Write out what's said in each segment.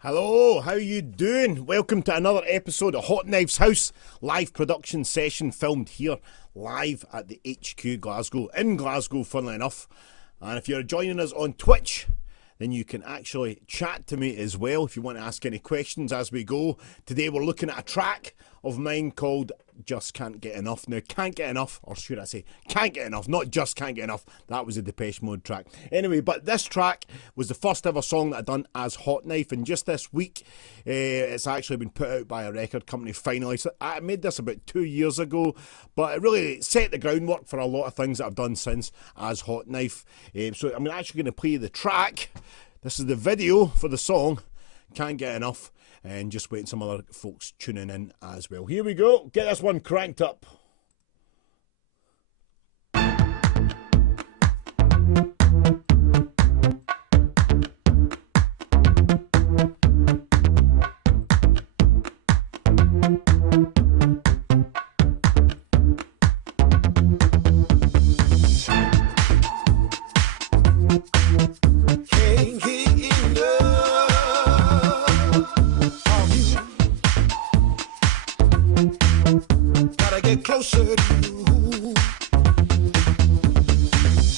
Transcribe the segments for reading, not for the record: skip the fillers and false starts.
Hello, how you doing? Welcome to another episode of Hotknife's House, live production session filmed here, live at the HQ Glasgow, in Glasgow, funnily enough. And if you're joining us on Twitch, then you can actually chat to me as well if you want to ask any questions as we go. Today we're looking at a track of mine called Just Can't Get Enough. Now, Can't Get Enough, or should I say Can't Get Enough, not Just Can't Get Enough. That was a Depeche Mode track. Anyway, but this track was the first ever song that I done as Hotknife, and just this week it's actually been put out by a record company finally. So I made this about 2 years ago, but it really set the groundwork for a lot of things that I've done since as Hotknife. So I'm actually going to play the track. This is the video for the song Can't Get Enough, and just waiting some other folks tuning in as well. Here we go. Get this one cranked up. Closer to you.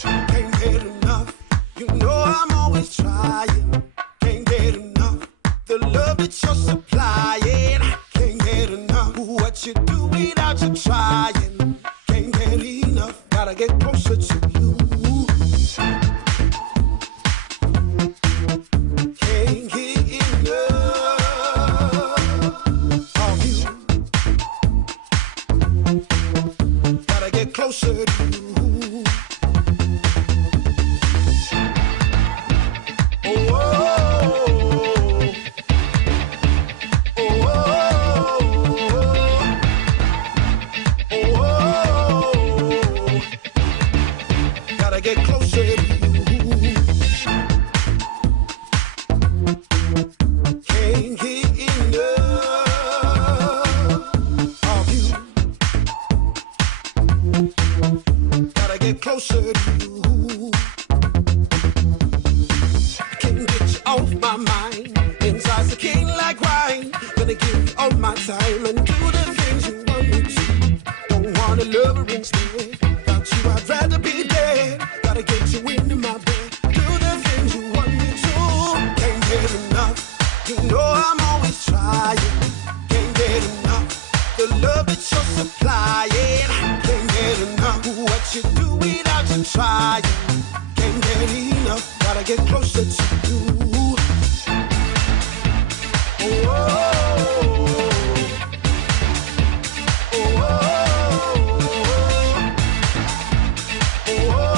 Can't get enough. You know I'm always trying. Can't get enough. The love that you're supplying. Can't get enough. What you do without you trying. Can't get enough. Gotta get closer to you. Can't get enough of you. Gotta get closer to you. Oh, oh, oh, oh, oh, gotta get closer to you. Can't get enough of you. Gotta get closer to you. Can't get you off my mind. Inside's the king like wine. Gonna give you all my time and do the things you want me to. Don't wanna love her instead. Without you I'd rather be dead. Gotta get you into my bed. Do the things you want me to. Can't get enough. You know I'm always trying. Can't get enough. The love that you're supplying. Can't get enough. What you do without you trying. Can't get enough. Gotta get closer to you. Oh, oh, oh, oh, oh, oh,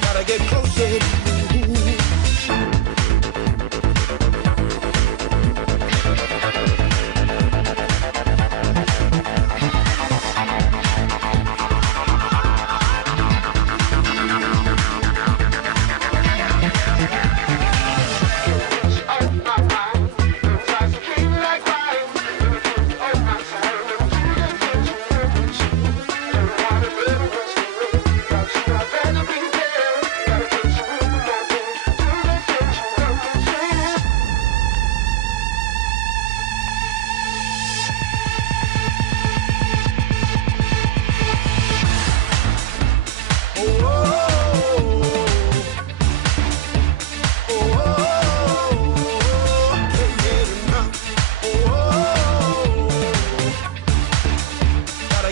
gotta get closer to you.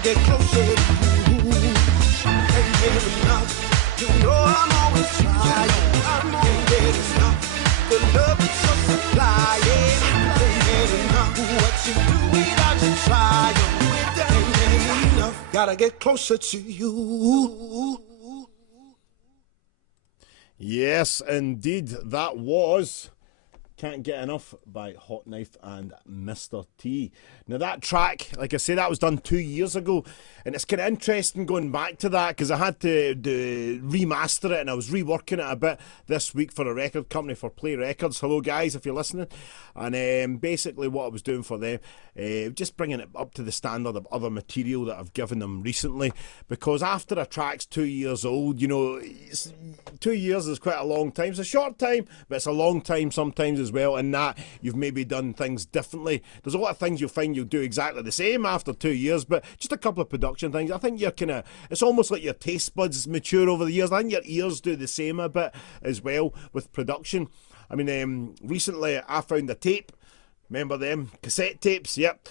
Get closer to you. Can't get enough. You know I'm always trying. Can't get enough. The love that you're supplying. Can't get enough. What you do without you trying. Can't get enough. Gotta get closer to you. Yes, indeed, that was Can't Get Enough by Hotknife and Mr. T. Now that track, like I say, that was done 2 years ago. And it's kind of interesting going back to that because I had to remaster it, and I was reworking it a bit this week for a record company, for Play Records. Hello guys, if you're listening. And basically what I was doing for them, just bringing it up to the standard of other material that I've given them recently, because after a track's 2 years old, you know, 2 years is quite a long time. It's a short time, but it's a long time sometimes as well, and that you've maybe done things differently. There's a lot of things you'll find you'll do exactly the same after 2 years, but just a couple of production things. I think you're kind of, it's almost like your taste buds mature over the years. I think your ears do the same a bit as well with production. I mean, recently I found a tape. Remember them cassette tapes? Yep,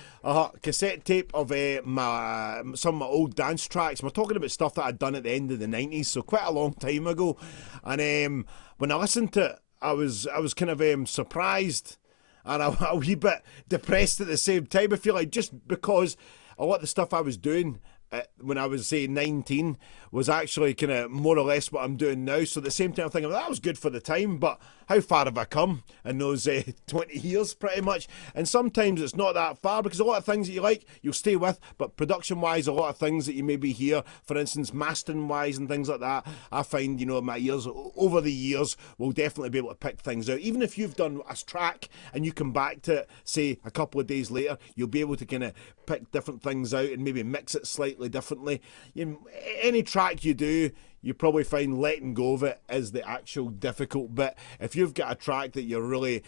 cassette tape of some of my old dance tracks. We're talking about stuff that I'd done at the end of the 90s, so quite a long time ago. And when I listened to it, I was kind of surprised and a wee bit depressed at the same time. I feel like just because a lot of the stuff I was doing when I was, say, 19 was actually kind of more or less what I'm doing now. So at the same time I'm thinking, well, that was good for the time, but how far have I come in those 20 years pretty much? And sometimes it's not that far, because a lot of things that you like, you'll stay with, but production-wise, a lot of things that you maybe hear, for instance, mastering-wise and things like that, I find, you know, my ears over the years will definitely be able to pick things out. Even if you've done a track and you come back to it, say, a couple of days later, you'll be able to kind of pick different things out and maybe mix it slightly differently. You know, any track you do, you probably find letting go of it is the actual difficult bit. If you've got a track that you're really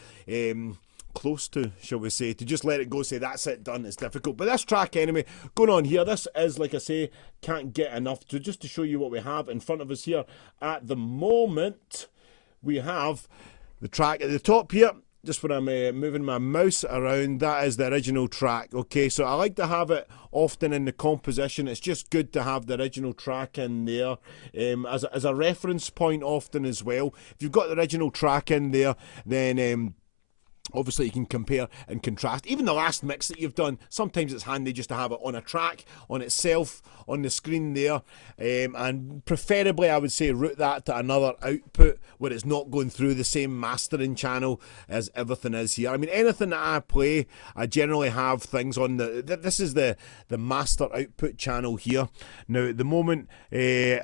close to, shall we say, to just let it go, say that's it, done, it's difficult. But this track anyway, going on here, this is, like I say, can't get enough. So just to show you what we have in front of us here at the moment, we have the track at the top here. Just when I'm moving my mouse around, that is the original track. Okay, so I like to have it often in the composition. It's just good to have the original track in there as a reference point often as well. If you've got the original track in there, then obviously you can compare and contrast. Even the last mix that you've done, sometimes it's handy just to have it on a track, on itself, on the screen there. And preferably, I would say, route that to another output where it's not going through the same mastering channel as everything is here. I mein, anything that I play, I generally have things on this is the master output channel here. Now, at the moment, I'm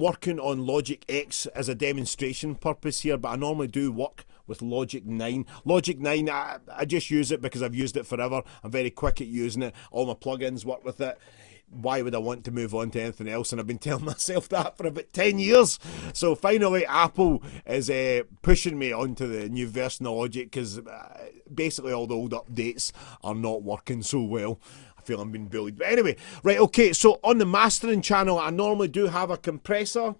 working on Logic X as a demonstration purpose here, but I normally do work with Logic 9. Logic 9, I just use it because I've used it forever. I'm very quick at using it. All my plugins work with it. Why would I want to move on to anything else? And I've been telling myself that for about 10 years. So finally, Apple is pushing me onto the new version of Logic, because basically all the old updates are not working so well. I feel I'm being bullied. But anyway, right, okay, so on the mastering channel, I normally do have a compressor.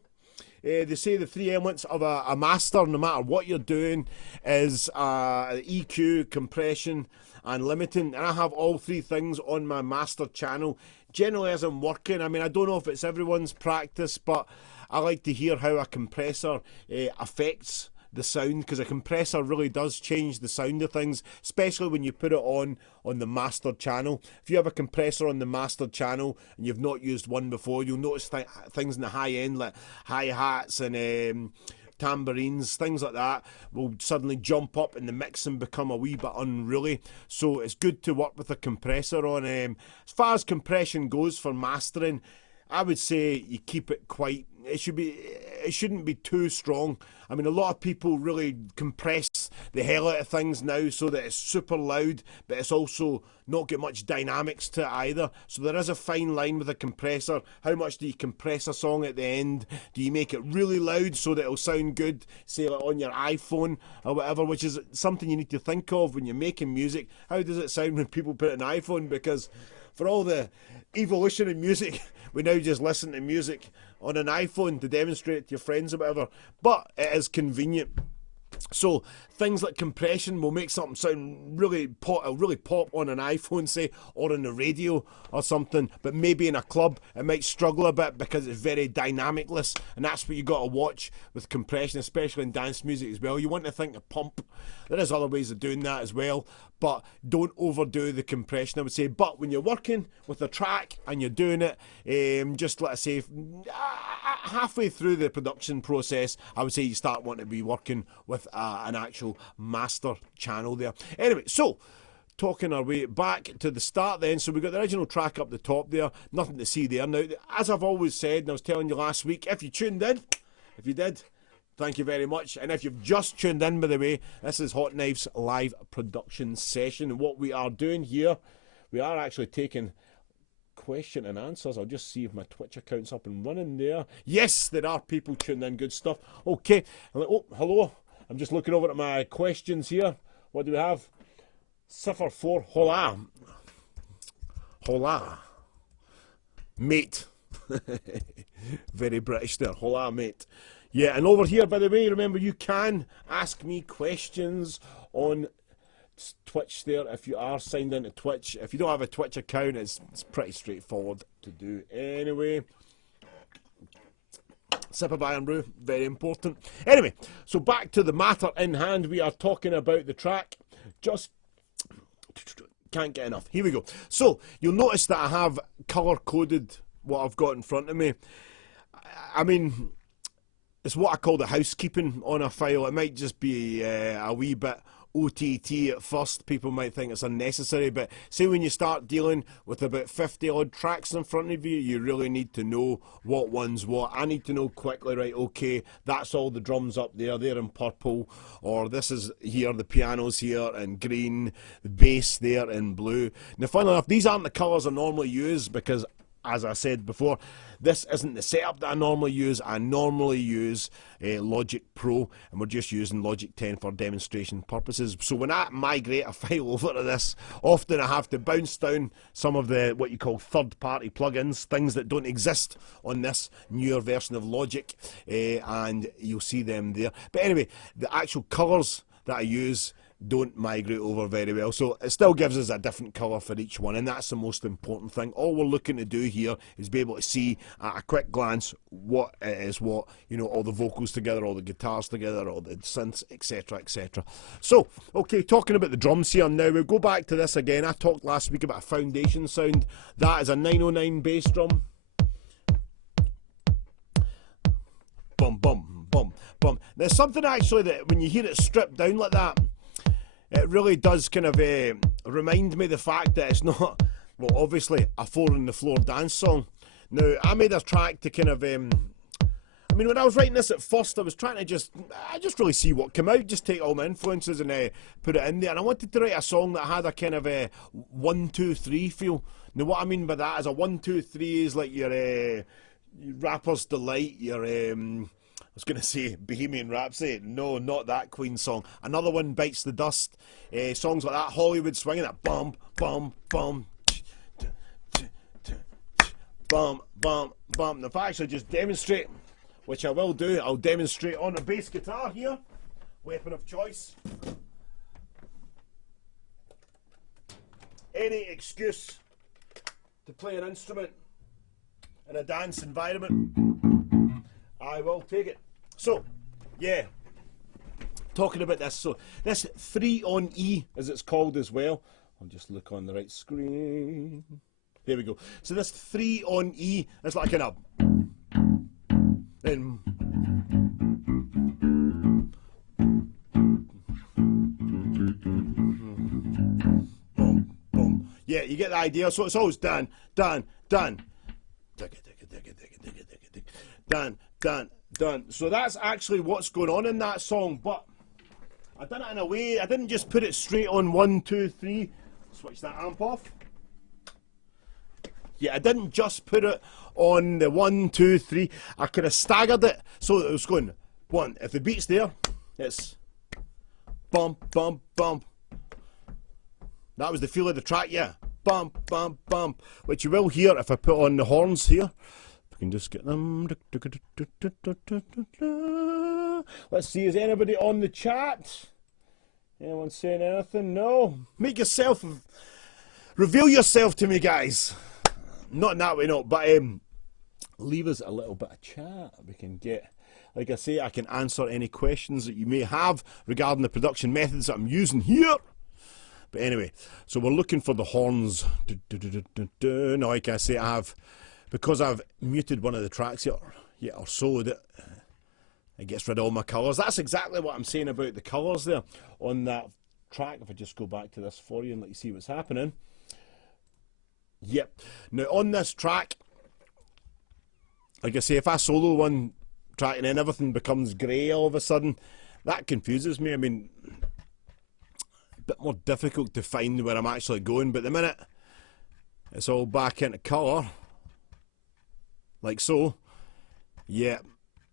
They say the three elements of a master, no matter what you're doing, is EQ, compression, and limiting. And I have all three things on my master channel. Generally, as I'm working, I mean, I don't know if it's everyone's practice, but I like to hear how a compressor affects the sound, because a compressor really does change the sound of things, especially when you put it on the master channel. If you have a compressor on the master channel and you've not used one before, you'll notice things in the high end like hi-hats and tambourines, things like that, will suddenly jump up and the mix and become a wee bit unruly. So it's good to work with a compressor on. As far as compression goes for mastering, I would say you keep it quite, it shouldn't be too strong. I mean, a lot of people really compress the hell out of things now so that it's super loud, but it's also not got much dynamics to it either. So there is a fine line with a compressor. How much do you compress a song at the end? Do you make it really loud so that it'll sound good, say like on your iPhone or whatever, which is something you need to think of when you're making music. How does it sound when people put it in an iPhone? Because for all the evolution in music, we now just listen to music on an iPhone to demonstrate it to your friends or whatever, but it is convenient. So things like compression will make something sound really pop on an iPhone, say, or on the radio or something, but maybe in a club it might struggle a bit because it's very dynamicless, and that's what you got to watch with compression, especially in dance music as well. You want to think of pump. There is other ways of doing that as well, but don't overdo the compression, I would say. But when you're working with a track and you're doing it, just let's say halfway through the production process, I would say you start wanting to be working with an actual master channel there. Anyway, so talking our way back to the start then. So we've got the original track up the top there. Nothing to see there. Now, as I've always said, and I was telling you last week, if you tuned in, if you did, thank you very much. And if you've just tuned in, by the way, this is Hotknife's live production session. And what we are doing here, we are actually taking question and answers. I'll just see if my Twitch account's up and running there. Yes, there are people tuning in. Good stuff. Okay. Oh, hello. I'm just looking over at my questions here. What do we have? Cipher 4. Hola. Hola. Mate. Very British there. Hola, mate. Yeah, and over here, by the way, remember, you can ask me questions on Twitch there if you are signed into Twitch. If you don't have a Twitch account, it's pretty straightforward to do anyway. Sip of Iron Brew, very important. Anyway, so back to the matter in hand. We are talking about the track. Just can't get enough. Here we go. So you'll notice that I have colour coded what I've got in front of me. I mean, it's what I call the housekeeping on a file. It might just be a wee bit OTT at first. People might think it's unnecessary, but say when you start dealing with about 50 odd tracks in front of you, you really need to know what one's what. I need to know quickly, right, okay, that's all the drums up there, they're in purple, or this is here, the piano's here in green, the bass there in blue. Now, funnily enough, these aren't the colours I normally use because, as I said before, this isn't the setup that I normally use. I normally use Logic Pro, and we're just using Logic 10 for demonstration purposes. So when I migrate a file over to this, often I have to bounce down some of the what you call third-party plugins, things that don't exist on this newer version of Logic, and you'll see them there. But anyway, the actual colours that I use don't migrate over very well, so it still gives us a different colour for each one, and that's the most important thing. All we're looking to do here is be able to see at a quick glance what it is what, you know, all the vocals together, all the guitars together, all the synths, etc, etc. So, okay, talking about the drums here now, we'll go back to this again. I talked last week about a foundation sound. That is a 909 bass drum. Bum, bum, bum, bum. There's something actually that when you hear it stripped down like that, it really does kind of remind me of the fact that it's not, well, obviously a 4 on the floor dance song. Now, I made a track to kind of, I mean, when I was writing this at first, I was trying to just really see what came out, just take all my influences and put it in there. And I wanted to write a song that had a kind of a 1, 2, 3 feel. Now, what I mean by that is a 1, 2, 3 is like your Rapper's Delight, your I was going to say Bohemian Rhapsody. No, not that Queen song. Another one, Bites the Dust. Songs like that, Hollywood Swinging, that bum, bum, bum, bum, bum, bum. Now, if I actually just demonstrate, which I will do, I'll demonstrate on a bass guitar here. Weapon of choice. Any excuse to play an instrument in a dance environment, I will take it. So, yeah, talking about this. So, this 3 on E, as it's called as well. I'll just look on the right screen. There we go. So, this 3 on E is like an up. Then. Boom, boom. Yeah, you get the idea. So, it's always done, done, done. Done, done, done. So that's actually what's going on in that song, but I done it in a way, I didn't just put it straight on 1, 2, 3. Switch that amp off. Yeah, I didn't just put it on the 1, 2, 3. I could have staggered it so it was going 1. If the beat's there, it's bump, bump, bump. That was the feel of the track, yeah. Bump, bump, bump. Which you will hear if I put on the horns here. Can just get them. Let's see, is anybody on the chat? Anyone saying anything? No. Make yourself, reveal yourself to me, guys. Not in that way, no, but leave us a little bit of chat. We can get, like I say, I can answer any questions that you may have regarding the production methods that I'm using here. But anyway, so we're looking for the horns. Now, like I say, I have, because I've muted one of the tracks here, yeah, or soloed it, it gets rid of all my colours. That's exactly what I'm saying about the colours there on that track. If I just go back to this for you and let you see what's happening. Yep. Now on this track, like I say, if I solo one track and then everything becomes grey all of a sudden, that confuses me. I mean, a bit more difficult to find where I'm actually going, but the minute it's all back into colour, like so, yeah,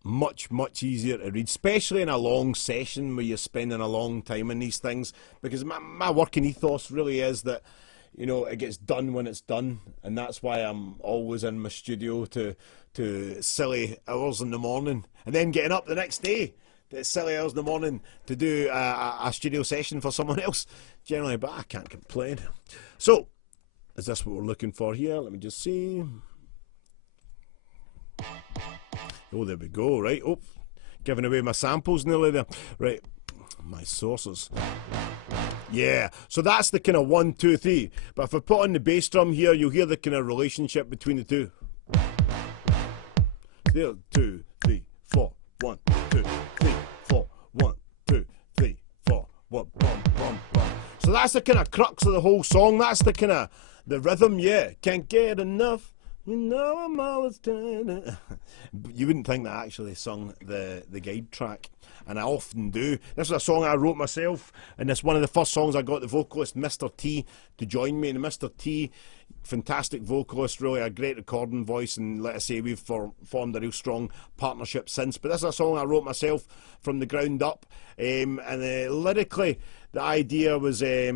much easier to read, especially in a long session where you're spending a long time in these things, because my working ethos really is that, you know, it gets done when it's done, and that's why I'm always in my studio to silly hours in the morning, and then getting up the next day at silly hours in the morning to do a studio session for someone else, generally, but I can't complain. So, is this what we're looking for here? Let me just see. Oh, there we go, right. Oh, giving away my samples nearly there. Right, my sources. Yeah, so that's the kind of 1, 2, 3. But if I put on the bass drum here, you'll hear the kind of relationship between the two. There, 2, 3, 4, 1, 2, 3, 4, 1, 2, 3, 4, 1, bum, bum, bum. So that's the kind of crux of the whole song. That's the kind of the rhythm. Yeah, can't get enough. You know I'm always trying to... You wouldn't think that I actually sung the guide track, and I often do. This is a song I wrote myself, and it's one of the first songs I got the vocalist Mr. T to join me. And Mr. T, fantastic vocalist, really a great recording voice, and like I say, we've formed a real strong partnership since. But this is a song I wrote myself from the ground up, and lyrically, the idea was, I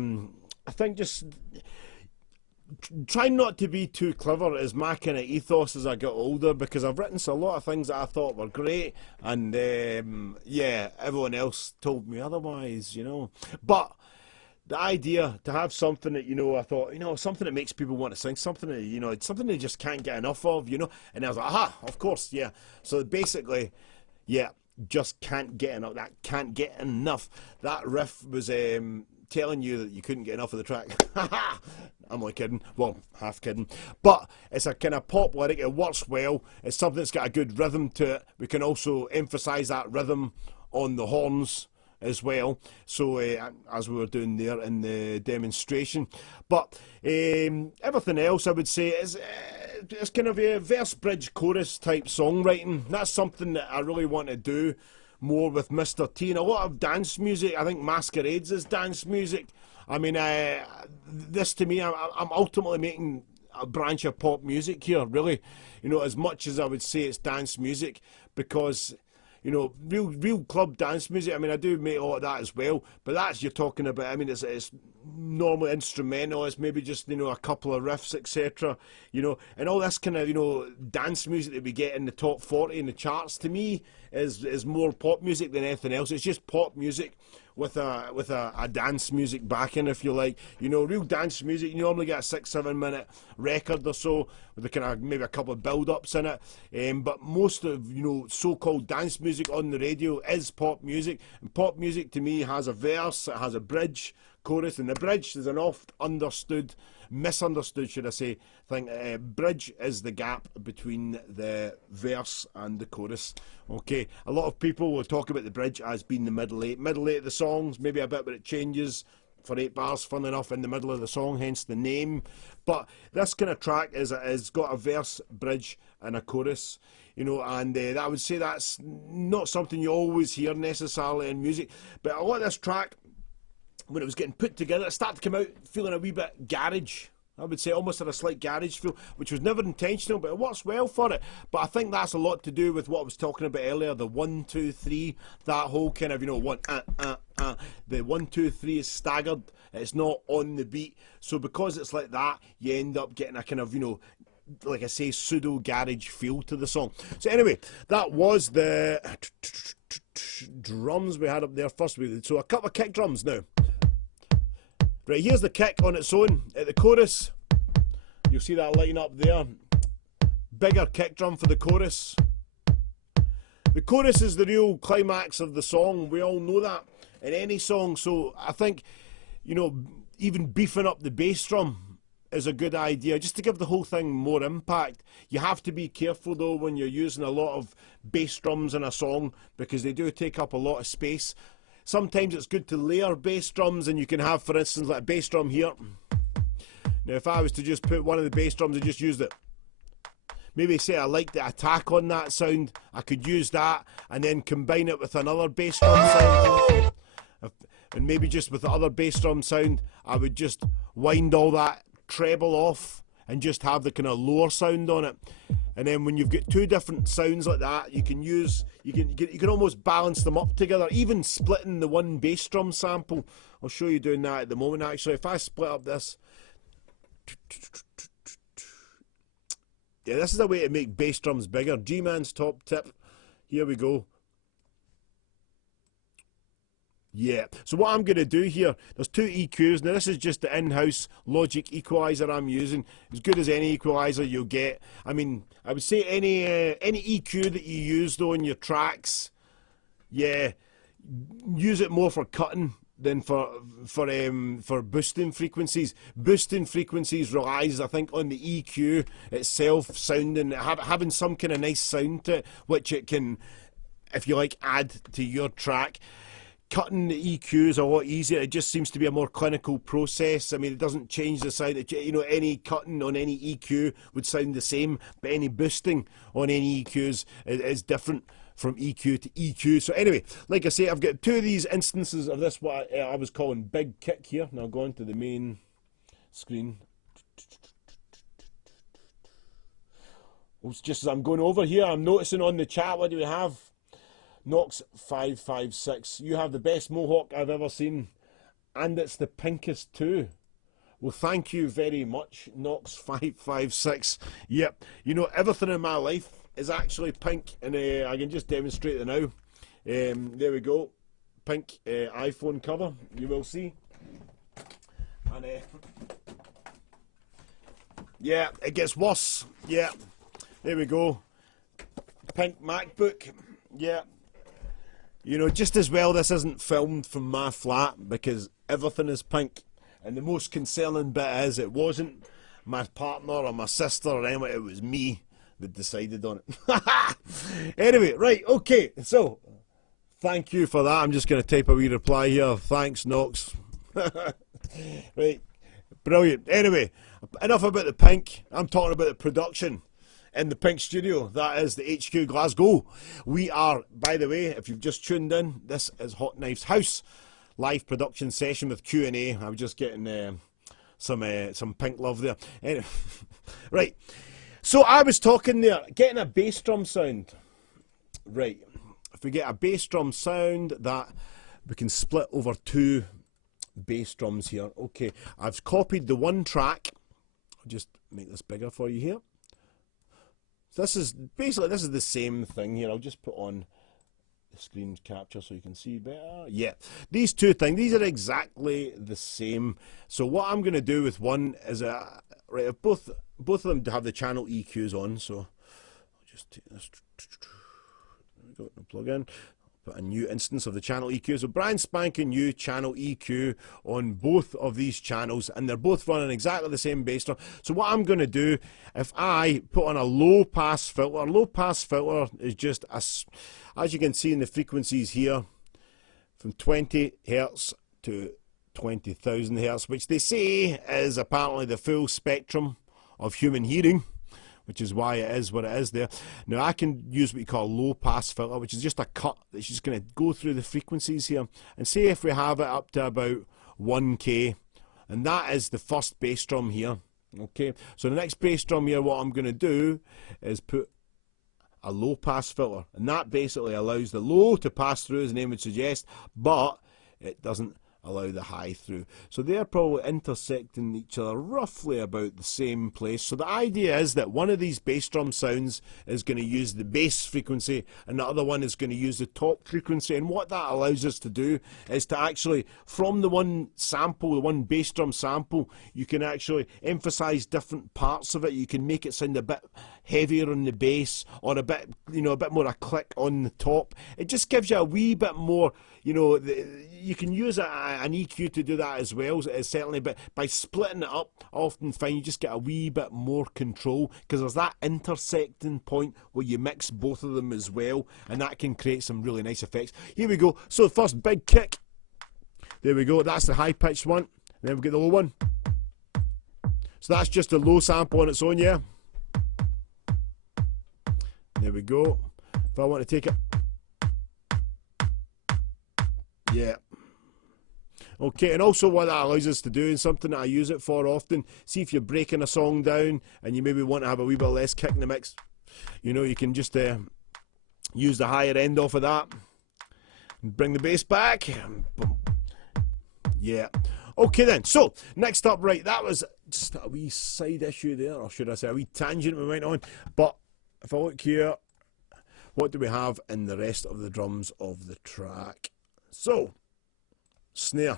think, just trying not to be too clever is my kind of ethos as I get older, because I've written a lot of things that I thought were great, and yeah, everyone else told me otherwise, you know. But the idea to have something that, you know, I thought, you know, something that makes people want to sing, something that, you know, it's something they just can't get enough of, you know. And I was like, aha, of course, yeah. So basically, yeah, just can't get enough. That can't get enough. That riff was telling you that you couldn't get enough of the track. I'm only kidding. Well, half kidding. But it's a kind of pop lyric. It works well. It's something that's got a good rhythm to it. We can also emphasise that rhythm on the horns as well. So, as we were doing there in the demonstration. But everything else, I would say, is it's kind of a verse, bridge, chorus type songwriting. That's something that I really want to do more with Mr. T. And a lot of dance music, I think Masquerades is dance music. I mean, this to me, I'm ultimately making a branch of pop music here, really. You know, as much as I would say it's dance music, because, you know, real club dance music, I mean, I do make a lot of that as well, but that's, you're talking about, I mean, it's normally instrumental, it's maybe just, you know, a couple of riffs, etc., you know, and all this kind of, you know, dance music that we get in the top 40 in the charts, to me, is more pop music than anything else. It's just pop music with a dance music backing, if you like. You know, real dance music, you normally get a 6-7 minute record or so with a kind of maybe a couple of build-ups in it. But most of, you know, so-called dance music on the radio is pop music. And pop music to me has a verse, it has a bridge, chorus, and the bridge is an oft misunderstood, should I say, thing. Bridge is the gap between the verse and the chorus. Okay, a lot of people will talk about the bridge as being the middle eight of the songs, maybe a bit where it changes for 8 bars, fun enough, in the middle of the song, hence the name. But this kind of track is got a verse, bridge, and a chorus. You know, and I would say that's not something you always hear necessarily in music. But a lot of this track, when it was getting put together, it started to come out feeling a wee bit garage. I would say almost had a slight garage feel, which was never intentional, but it works well for it. But I think that's a lot to do with what I was talking about earlier, the 1, 2, 3, that whole kind of, you know, the 1, 2, 3 is staggered, it's not on the beat. So because it's like that, you end up getting a kind of, you know, like I say, pseudo garage feel to the song. So anyway, that was the drums we had up there first. So a couple of kick drums now. Right, here's the kick on its own. At the chorus, you'll see that line up there. Bigger kick drum for the chorus. The chorus is the real climax of the song. We all know that in any song. So I think, you know, even beefing up the bass drum is a good idea, just to give the whole thing more impact. You have to be careful though when you're using a lot of bass drums in a song, because they do take up a lot of space. sometimes it's good to layer bass drums, and you can have, for instance, like a bass drum here. Now, if I was to just put one of the bass drums and just use it, maybe say I like the attack on that sound, I could use that and then combine it with another bass drum sound. And maybe just with the other bass drum sound, I would just wind all that treble off and just have the kind of lower sound on it. And then when you've got two different sounds like that, you can almost balance them up together, even splitting the one bass drum sample. I'll show you doing that at the moment, actually. If I split up this, yeah, this is a way to make bass drums bigger. G-Man's top tip. Here we go. Yeah, so what I'm going to do here, there's two EQs. Now this is just the in-house Logic equalizer I'm using. As good as any equalizer you'll get. I mean, I would say any EQ that you use though in your tracks, yeah, use it more for cutting than for boosting frequencies. Boosting frequencies relies, I think, on the EQ itself sounding, having some kind of nice sound to it, which it can, if you like, add to your track. Cutting the EQ is a lot easier. It just seems to be a more clinical process. I mean, it doesn't change the sound. You know, any cutting on any EQ would sound the same, but any boosting on any EQs is different from EQ to EQ. So anyway, like I say, I've got two of these instances of this, what I was calling Big Kick here. Now I'll go on to the main screen. Just as I'm going over here, I'm noticing on the chat, what do we have? Knox556, you have the best mohawk I've ever seen, and it's the pinkest too. Well, thank you very much, Knox556. Yep, you know, everything in my life is actually pink, and I can just demonstrate it now. There we go, pink iPhone cover, you will see. And yeah, it gets worse. Yeah, there we go, pink MacBook. Yeah. You know, just as well this isn't filmed from my flat, because everything is pink. And the most concerning bit is it wasn't my partner or my sister or anyone, it was me that decided on it. Anyway, right, okay, so thank you for that. I'm just going to type a wee reply here. Thanks, Knox. Right, brilliant. Anyway, enough about the pink. I'm talking about the production in the Pink Studio. That is the HQ Glasgow. We are, by the way, if you've just tuned in, this is Hotknife's house live production session with Q&A. I was just getting some pink love there. Anyway, right, so I was talking there, getting a bass drum sound. Right, if we get a bass drum sound that we can split over two bass drums here. Okay, I've copied the one track. I'll just make this bigger for you here. So this is basically, this is the same thing here. I'll just put on the screen capture so you can see better. Yeah, these two things, these are exactly the same. So what I'm going to do with one is right, both of them have the channel EQs on. So I'll just take this, plug in, put a new instance of the channel EQ. So brand spanking new channel EQ on both of these channels, and they're both running exactly the same bass drum. So what I'm going to do, if I put on a low pass filter is just as you can see in the frequencies here, from 20 Hertz to 20,000 Hertz, which they say is apparently the full spectrum of human hearing, which is why it is what it is there. Now I can use what you call a low pass filter, which is just a cut that's just going to go through the frequencies here. And say if we have it up to about 1K, and that is the first bass drum here. Okay, so the next bass drum here, what I'm going to do is put a low pass filter, and that basically allows the low to pass through, as the name would suggest, but it doesn't allow the high through. So they're probably intersecting each other roughly about the same place. So the idea is that one of these bass drum sounds is going to use the bass frequency, and the other one is going to use the top frequency. And what that allows us to do is to actually, from the one sample, the one bass drum sample, you can actually emphasize different parts of it. You can make it sound a bit heavier on the bass, or a bit, a bit more a click on the top. It just gives you a wee bit more, you can use an EQ to do that as well, certainly, but by splitting it up, I often find you just get a wee bit more control, because there's that intersecting point where you mix both of them as well, and that can create some really nice effects. Here we go. So first big kick. There we go. That's the high-pitched one. Then we get the low one. So that's just a low sample on its own, yeah? There we go. If I want to take it. Yeah. Okay, and also what that allows us to do, and something that I use it for often, see if you're breaking a song down and you maybe want to have a wee bit less kick in the mix. You can just use the higher end off of that. And bring the bass back. Boom. Yeah. Okay then, so next up, right, that was just a wee side issue there, or should I say a wee tangent we went on. But if I look here, what do we have in the rest of the drums of the track? So, snare.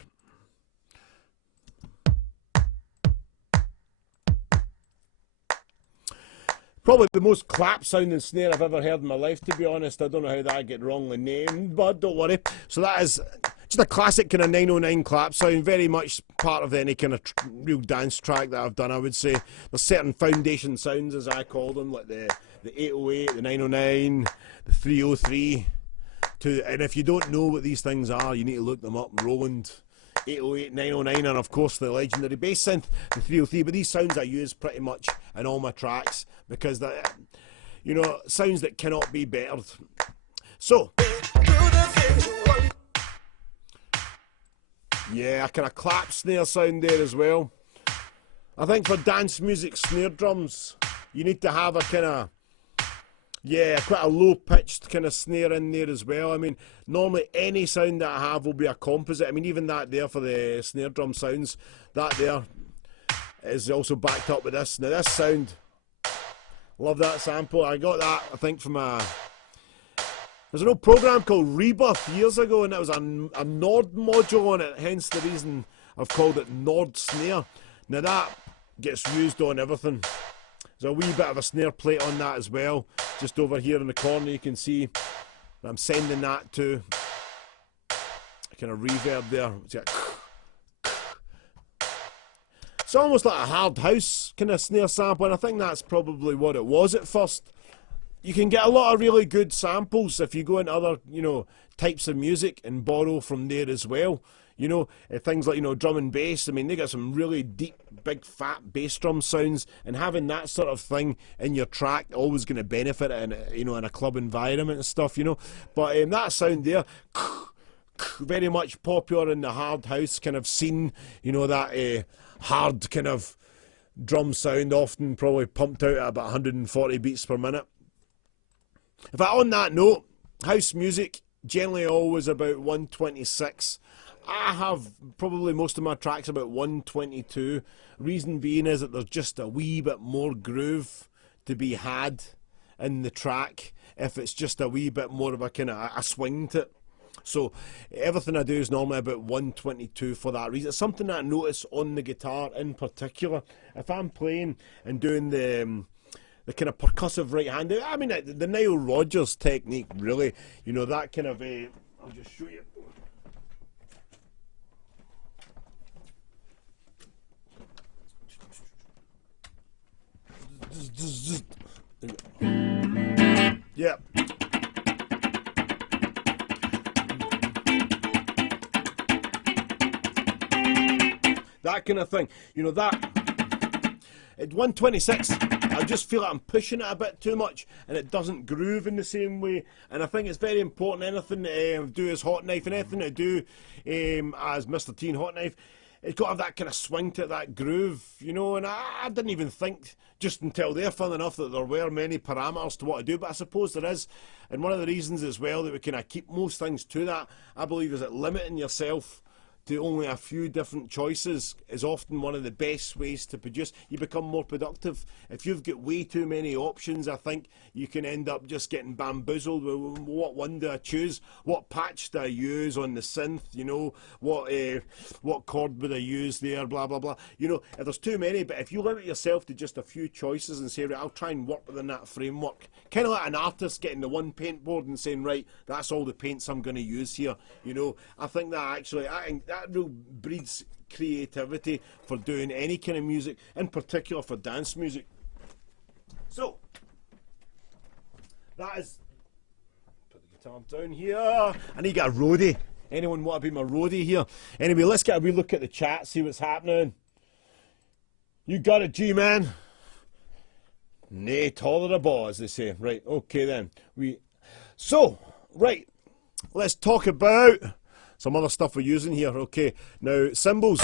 Probably the most clap sounding snare I've ever heard in my life, to be honest. I don't know how that get wrongly named, but don't worry. So that is just a classic kind of 909 clap sound, very much part of any kind of real dance track that I've done, I would say. There's certain foundation sounds, as I call them, like the 808, the 909, the 303. And if you don't know what these things are, you need to look them up. Roland, 808, 909, and of course the legendary bass synth, the 303. But these sounds I use pretty much in all my tracks, because they're, sounds that cannot be bettered. So, yeah, a kind of clap snare sound there as well. I think for dance music snare drums, you need to have a kind of, quite a low-pitched kind of snare in there as well. I mean, normally any sound that I have will be a composite. I mean, even that there for the snare drum sounds, that there is also backed up with this. Now this sound, love that sample. I got that, I think, from there's an old program called Rebirth years ago, and it was a Nord module on it, hence the reason I've called it Nord Snare. Now that gets used on everything. There's a wee bit of a snare plate on that as well. Just over here in the corner you can see that I'm sending that to a kind of reverb there. It's almost like a hard house kind of snare sample, and I think that's probably what it was at first. You can get a lot of really good samples if you go into other, types of music and borrow from there as well. Things like, drum and bass, I mean, they got some really deep, big, fat bass drum sounds, and having that sort of thing in your track always going to benefit it in a club environment and stuff, But that sound there, very much popular in the hard house kind of scene, that hard kind of drum sound, often probably pumped out at about 140 beats per minute. In fact, on that note, house music, generally always about 126. I have probably most of my tracks about 122. Reason being is that there's just a wee bit more groove to be had in the track if it's just a wee bit more of a kind of a swing to it. So everything I do is normally about 122 for that reason. It's something that I notice on the guitar in particular. If I'm playing and doing the kind of percussive right hand, I mean the Nile Rodgers technique, really, that kind of I'll just show you. Yeah. That kind of thing. That at 126, I just feel like I'm pushing it a bit too much, and it doesn't groove in the same way. And I think it's very important, anything to do as Hotknife, and anything to do as Mr. T and Hotknife, it's got to have that kind of swing to it, that groove, and I didn't even think just until there, fun enough, that there were many parameters to what to do, but I suppose there is. And one of the reasons as well that we kind of keep most things to that, I believe, is that limiting yourself to only a few different choices is often one of the best ways to produce. You become more productive. If you've got way too many options, I think you can end up just getting bamboozled with what one do I choose, what patch do I use on the synth, you know, what chord would I use there, blah blah blah. You know, if there's too many, but if you limit yourself to just a few choices and say, right, I'll try and work within that framework, kind of like an artist getting the one paint board and saying, right, that's all the paints I'm going to use here. You know, I think that actually, that really breeds creativity for doing any kind of music, in particular for dance music. So that is, put the guitar down here. I need to get a roadie. Anyone want to be my roadie here? Anyway, let's get a wee look at the chat, see what's happening. You got it, G-man. Nay taller a ball, as they say. Right, okay then. Right, let's talk about some other stuff we're using here. Okay, now cymbals.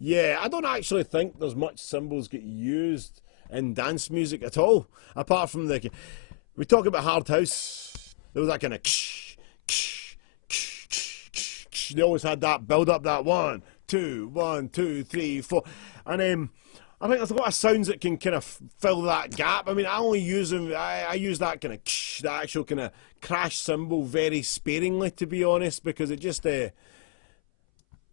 Yeah, I don't actually think there's much cymbals get used in dance music at all, apart from we talk about hard house. There was that kind of they always had that build up, that 1, 2, 1, 2, 3, 4, and I think there's a lot of sounds that can kind of fill that gap. I mean, I only use them, I use that kind of the actual kind of crash cymbal very sparingly, to be honest, because it just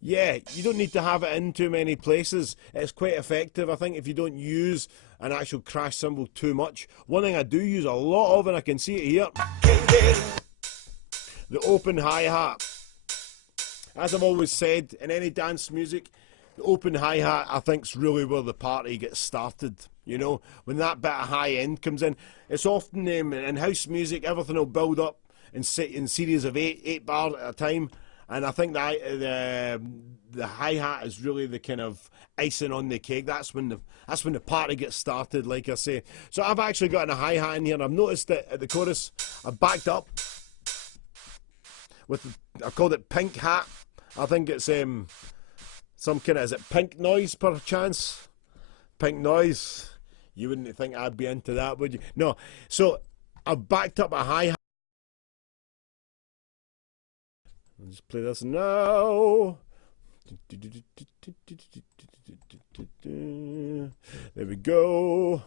yeah, you don't need to have it in too many places. It's quite effective, I think, if you don't use an actual crash cymbal too much. One thing I do use a lot of, and I can see it here, the open hi-hat. As I've always said, in any dance music, the open hi-hat, I think, is really where the party gets started. You know, when that bit of high end comes in, it's often in house music, everything will build up in series of eight bars at a time. And I think that the hi-hat is really the kind of icing on the cake. That's when the party gets started, like I say. So I've actually got a hi-hat in here, and I've noticed that at the chorus, I've backed up with, I called it Pink Hat. I think it's some kind of, is it Pink Noise per chance? Pink Noise. You wouldn't think I'd be into that, would you? No. So I've backed up a hi-hat. I'll just play this now. There we go.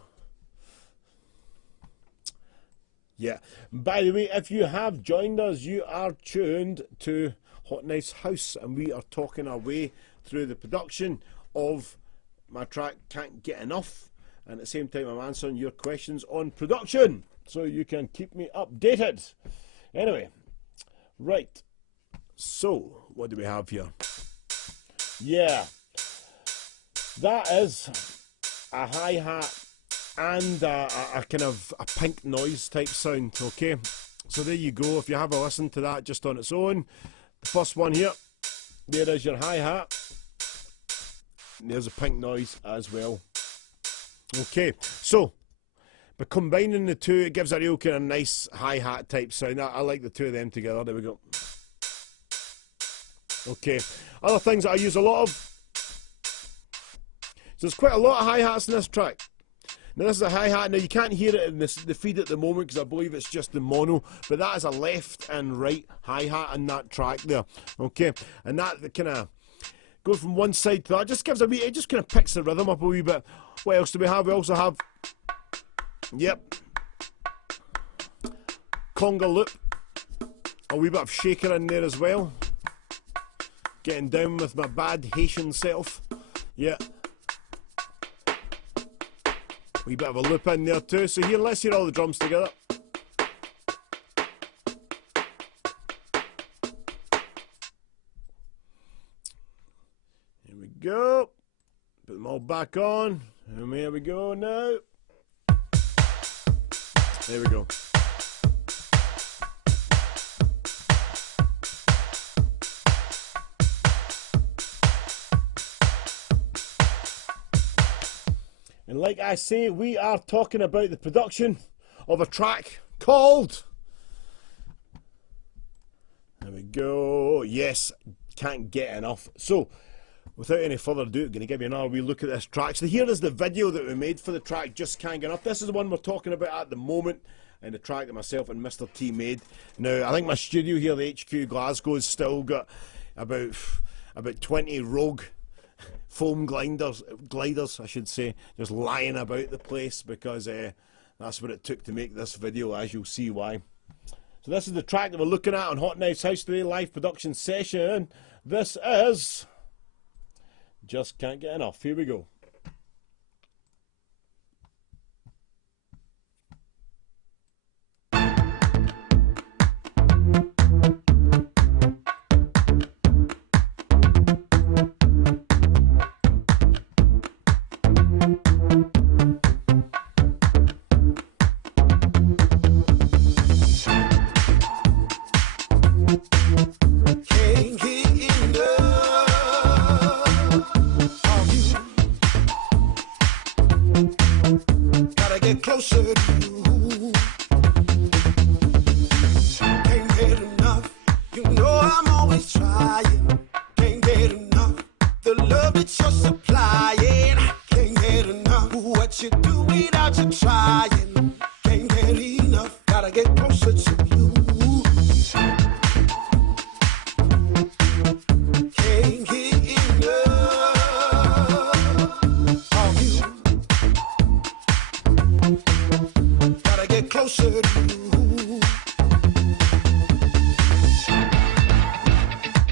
Yeah. By the way, if you have joined us, you are tuned to Hotknife's house, and we are talking our way through the production of my track Can't Get Enough, and at the same time I'm answering your questions on production, so you can keep me updated. Anyway, right, so what do we have here? Yeah, that is a hi-hat and a kind of a pink noise type sound. Okay, so there you go. If you have a listen to that just on its own, the first one here, there is your hi-hat. There's a pink noise as well. Okay, so by combining the two, it gives a real kind of nice hi-hat type sound. I like the two of them together. There we go. Okay, other things that I use a lot of. So there's quite a lot of hi-hats in this track. Now this is a hi-hat. Now you can't hear it in the feed at the moment because I believe it's just the mono, but that is a left and right hi-hat in that track there. Okay, and that kind of goes from one side to that. It just gives a wee, it just kind of picks the rhythm up a wee bit. What else do we have? We also have, yep, conga loop, a wee bit of shaker in there as well. Getting down with my bad Haitian self. Yeah. Wee bit of a loop in there too. So here, let's hear all the drums together. Here we go. Put them all back on. And here we go now. There we go. And like I say, we are talking about the production of a track called, there we go, yes, Can't Get Enough. So, without any further ado, I'm going to give you another wee look at this track. So here is the video that we made for the track, Just Can't Get Enough. This is the one we're talking about at the moment. and the track that myself and Mr. T made. Now, I think my studio here, the HQ Glasgow, has still got about 20 rogue foam gliders, I should say, just lying about the place, because that's what it took to make this video, as you'll see why. So this is the track that we're looking at on Hotknife's House today, live production session. This is Just Can't Get Enough. Here we go. Closer to you. Can't get enough. You know I'm always trying. Can't get enough. The love that you're supplying. Can't get enough. What you do without you trying. Can't get enough. Gotta get closer to you. Can't get enough of you. Gotta get closer to you.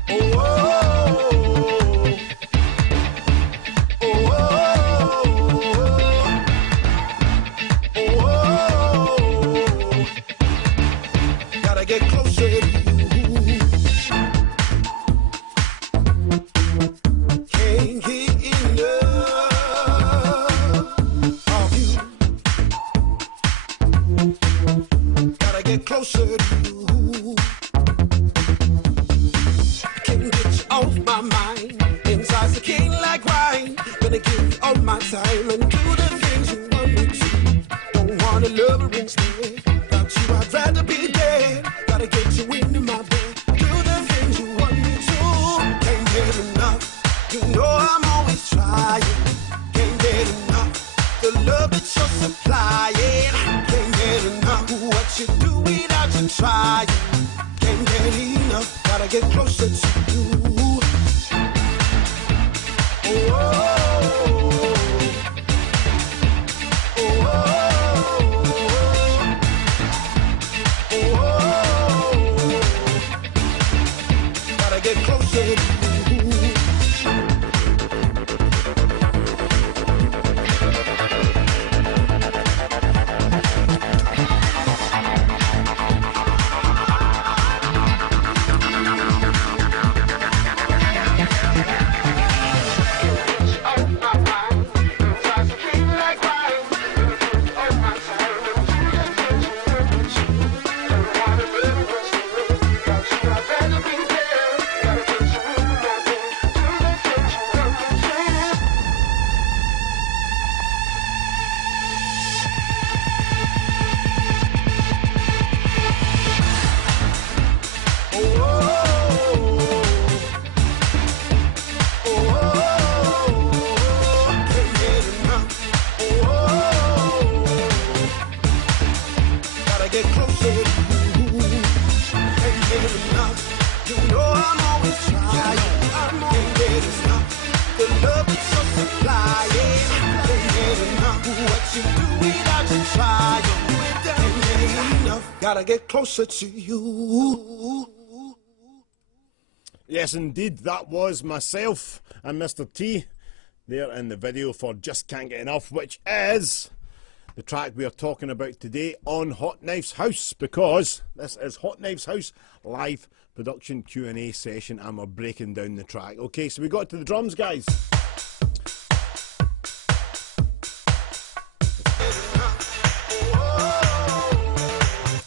Oh, oh, oh, oh, oh, gotta get closer to you. Can't get enough of you. Gotta get closer to you. Can't get you off my mind. Inside's the king like wine. Gonna give you all my time and do the things you want me to. Don't wanna love her instead. Without you I'd rather be dead. Gotta get you into my bed. Do the things you want me to. Can't get enough. You know I'm always trying. Can't get enough. The love that you're supplying. Can't get enough. What you do without you trying. Can't get enough. Gotta get closer to you. Oh, oh, oh, oh, oh, gotta get closer to you. Get closer to you. Can't get enough. You know I'm always trying. Can't get enough. The love that you're supplying. Can't get enough. What you do without you trying. Can't get enough. Gotta get closer to you. Yes, indeed, that was myself and Mr. T there in the video for Just Can't Get Enough, which is the track we are talking about today on Hotknife's House, because this is Hotknife's House live production Q&A session and we're breaking down the track. Okay, so we got to the drums, guys.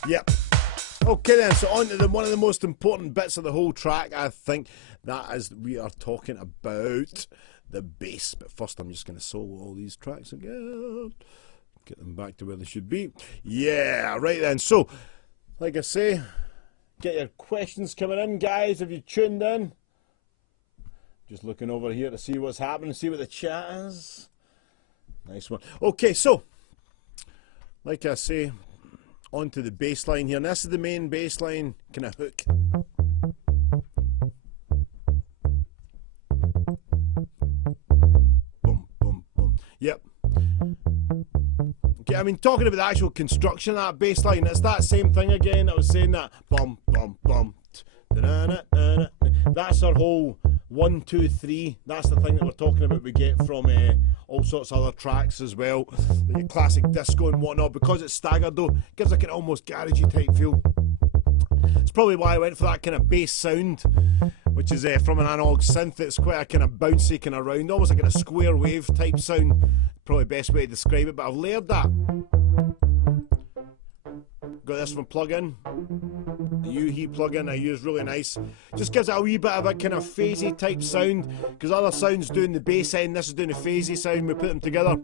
Yep. Okay then, so on to one of the most important bits of the whole track, I think, that is we are talking about the bass. But first I'm just going to solo all these tracks again. Get them back to where they should be. Yeah, right then. So, like I say, get your questions coming in, guys, if you tuned in. Just looking over here to see what's happening, see what the chat is. Nice one. Okay, so, like I say, onto the bass line here. And this is the main bass line kind of hook. Boom, boom, boom. Yep. Okay, I mean, talking about the actual construction of that bass line, it's that same thing again. I was saying that. Bum, bum, bum. That's our whole 1, 2, 3. That's the thing that we're talking about. We get from all sorts of other tracks as well, like classic disco and whatnot. Because it's staggered though, it gives like an almost garagey type feel. It's probably why I went for that kind of bass sound, which is from an analog synth. It's quite a kind of bouncy kind of round, almost like a square wave type sound. Probably the best way to describe it, but I've layered that. Got this from plugin, the U-He plugin I use, really nice. Just gives it a wee bit of a kind of phasey type sound, because other sounds doing the bass end, this is doing a phasey sound. We put them together.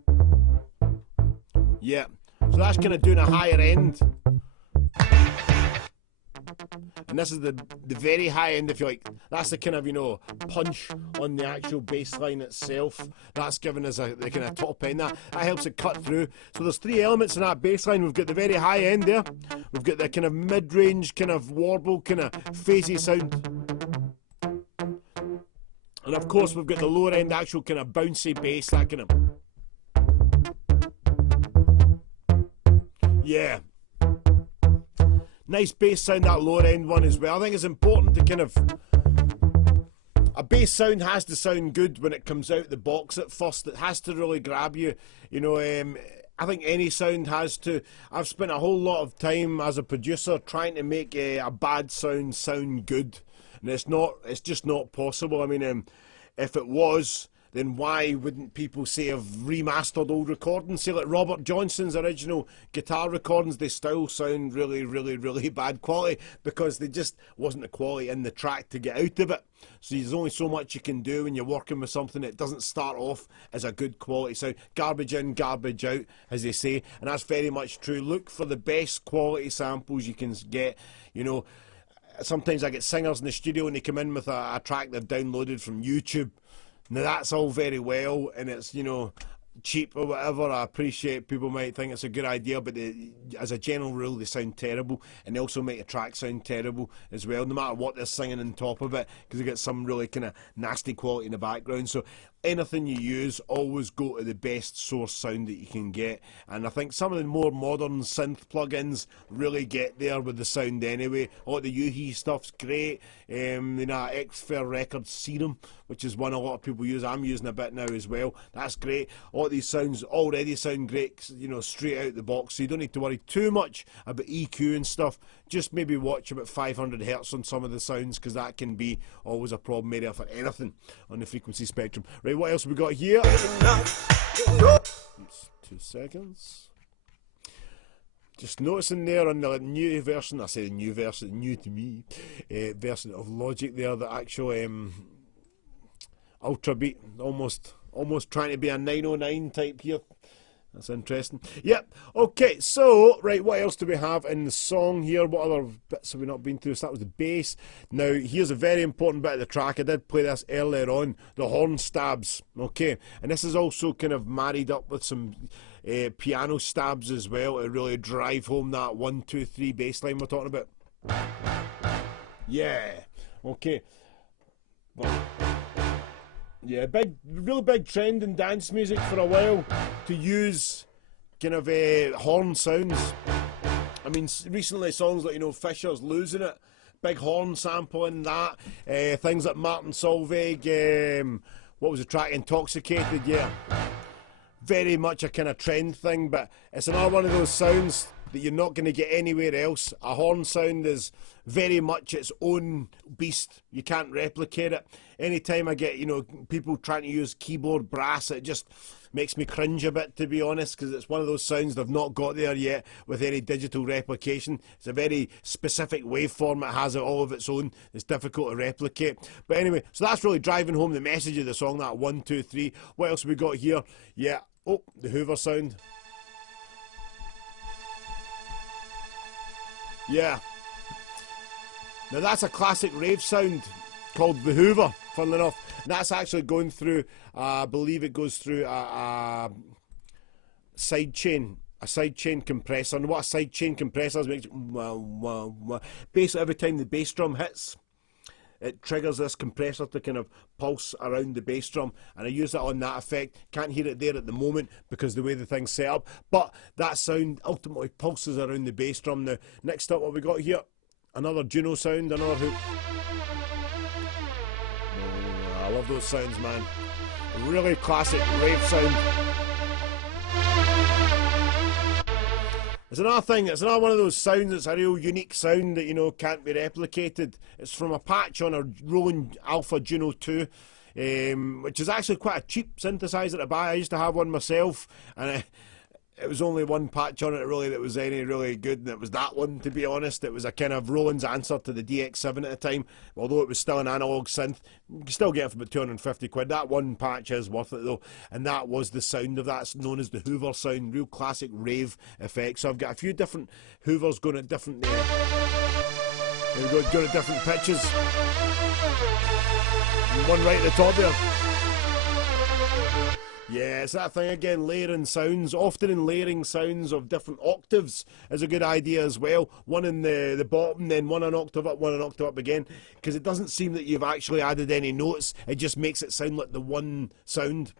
Yeah, so that's kind of doing a higher end. And this is the very high end, if you like. That's the kind of, you know, punch on the actual bass line itself. That's giving us the kind of top end. That helps it cut through. So there's 3 elements in that bass line. We've got the very high end there. We've got the kind of mid-range, kind of warble, kind of phasey sound. And of course we've got the lower end, actual kind of bouncy bass, that kind of... Yeah. Nice bass sound, that lower end one as well. I think it's important to kind of... A bass sound has to sound good when it comes out the box at first. It has to really grab you. You know, I think any sound has to... I've spent a whole lot of time as a producer trying to make a bad sound good. And it's just not possible. I mean, if it was... then why wouldn't people say have remastered old recordings? Say like Robert Johnson's original guitar recordings, they still sound really, really, really bad quality because they just wasn't the quality in the track to get out of it. So there's only so much you can do when you're working with something that doesn't start off as a good quality sound. Garbage in, garbage out, as they say, and that's very much true. Look for the best quality samples you can get, you know. Sometimes I get singers in the studio and they come in with a track they've downloaded from YouTube. Now that's all very well, and it's, you know, cheap or whatever. I appreciate people might think it's a good idea, but as a general rule, they sound terrible, and they also make the track sound terrible as well, no matter what they're singing on top of it, because they get some really kind of nasty quality in the background. So anything you use, always go to the best source sound that you can get. And I think some of the more modern synth plugins really get there with the sound anyway. All the U-He stuff's great. You know, X-Fair Records Serum, which is one a lot of people use. I'm using a bit now as well. That's great. All these sounds already sound great, you know, straight out the box. So you don't need to worry too much about EQ and stuff. Just maybe watch about 500 hertz on some of the sounds, because that can be always a problem area for anything on the frequency spectrum. Right, what else have we got here? Oops, 2 seconds. Just noticing there on the new version, I say the new version, new to me, version of Logic there, the actual ultra beat, almost trying to be a 909 type here. That's interesting. Yep. Okay, so, right, what else do we have in the song here? What other bits have we not been through? So that was the bass. Now, here's a very important bit of the track. I did play this earlier on. The horn stabs. Okay. And this is also kind of married up with some piano stabs as well to really drive home that 1, 2, 3 bass line we're talking about. Yeah. Okay. Well, yeah, really big trend in dance music for a while to use kind of horn sounds. I mean, recently songs like, you know, Fisher's Losing It, big horn sample in that. Things like Martin Solveig, what was the track, Intoxicated, yeah. Very much a kind of trend thing, but it's another one of those sounds that you're not going to get anywhere else. A horn sound is very much its own beast. You can't replicate it. Anytime I get, you know, people trying to use keyboard brass, it just makes me cringe a bit, to be honest, because it's one of those sounds they've not got there yet with any digital replication. It's a very specific waveform. It has all of its own. It's difficult to replicate. But anyway, so that's really driving home the message of the song, that 1, 2, 3. What else have we got here? Yeah, oh, the Hoover sound. Yeah. Now that's a classic rave sound called the Hoover, funnily enough. And that's actually going through, I believe it goes through a side chain, a sidechain compressor. And what a sidechain compressor is, makes basically every time the bass drum hits, it triggers this compressor to kind of pulse around the bass drum, and I use that on that effect. Can't hear it there at the moment because the way the thing's set up, but that sound ultimately pulses around the bass drum. Now, next up, what we got here, another Juno sound, another hoop. Oh, I love those sounds, man. Really classic rave sound. It's another thing, it's another one of those sounds that's a real unique sound that, you know, can't be replicated. It's from a patch on a Roland Alpha Juno 2, which is actually quite a cheap synthesizer to buy. I used to have one myself, and it was only one patch on it really that was any really good, and it was that one, to be honest. It was a kind of Roland's answer to the DX7 at the time, although it was still an analog synth. You can still get it for about 250 quid. That one patch is worth it though, and that was the sound of that. It's known as the Hoover sound, real classic rave effect. So I've got a few different Hoovers going at different going at different pitches. And one right at the top there. Yeah, it's that thing again, layering sounds. Often in layering sounds of different octaves is a good idea as well. One in the bottom, then one an octave up again, because it doesn't seem that you've actually added any notes. It just makes it sound like the one sound.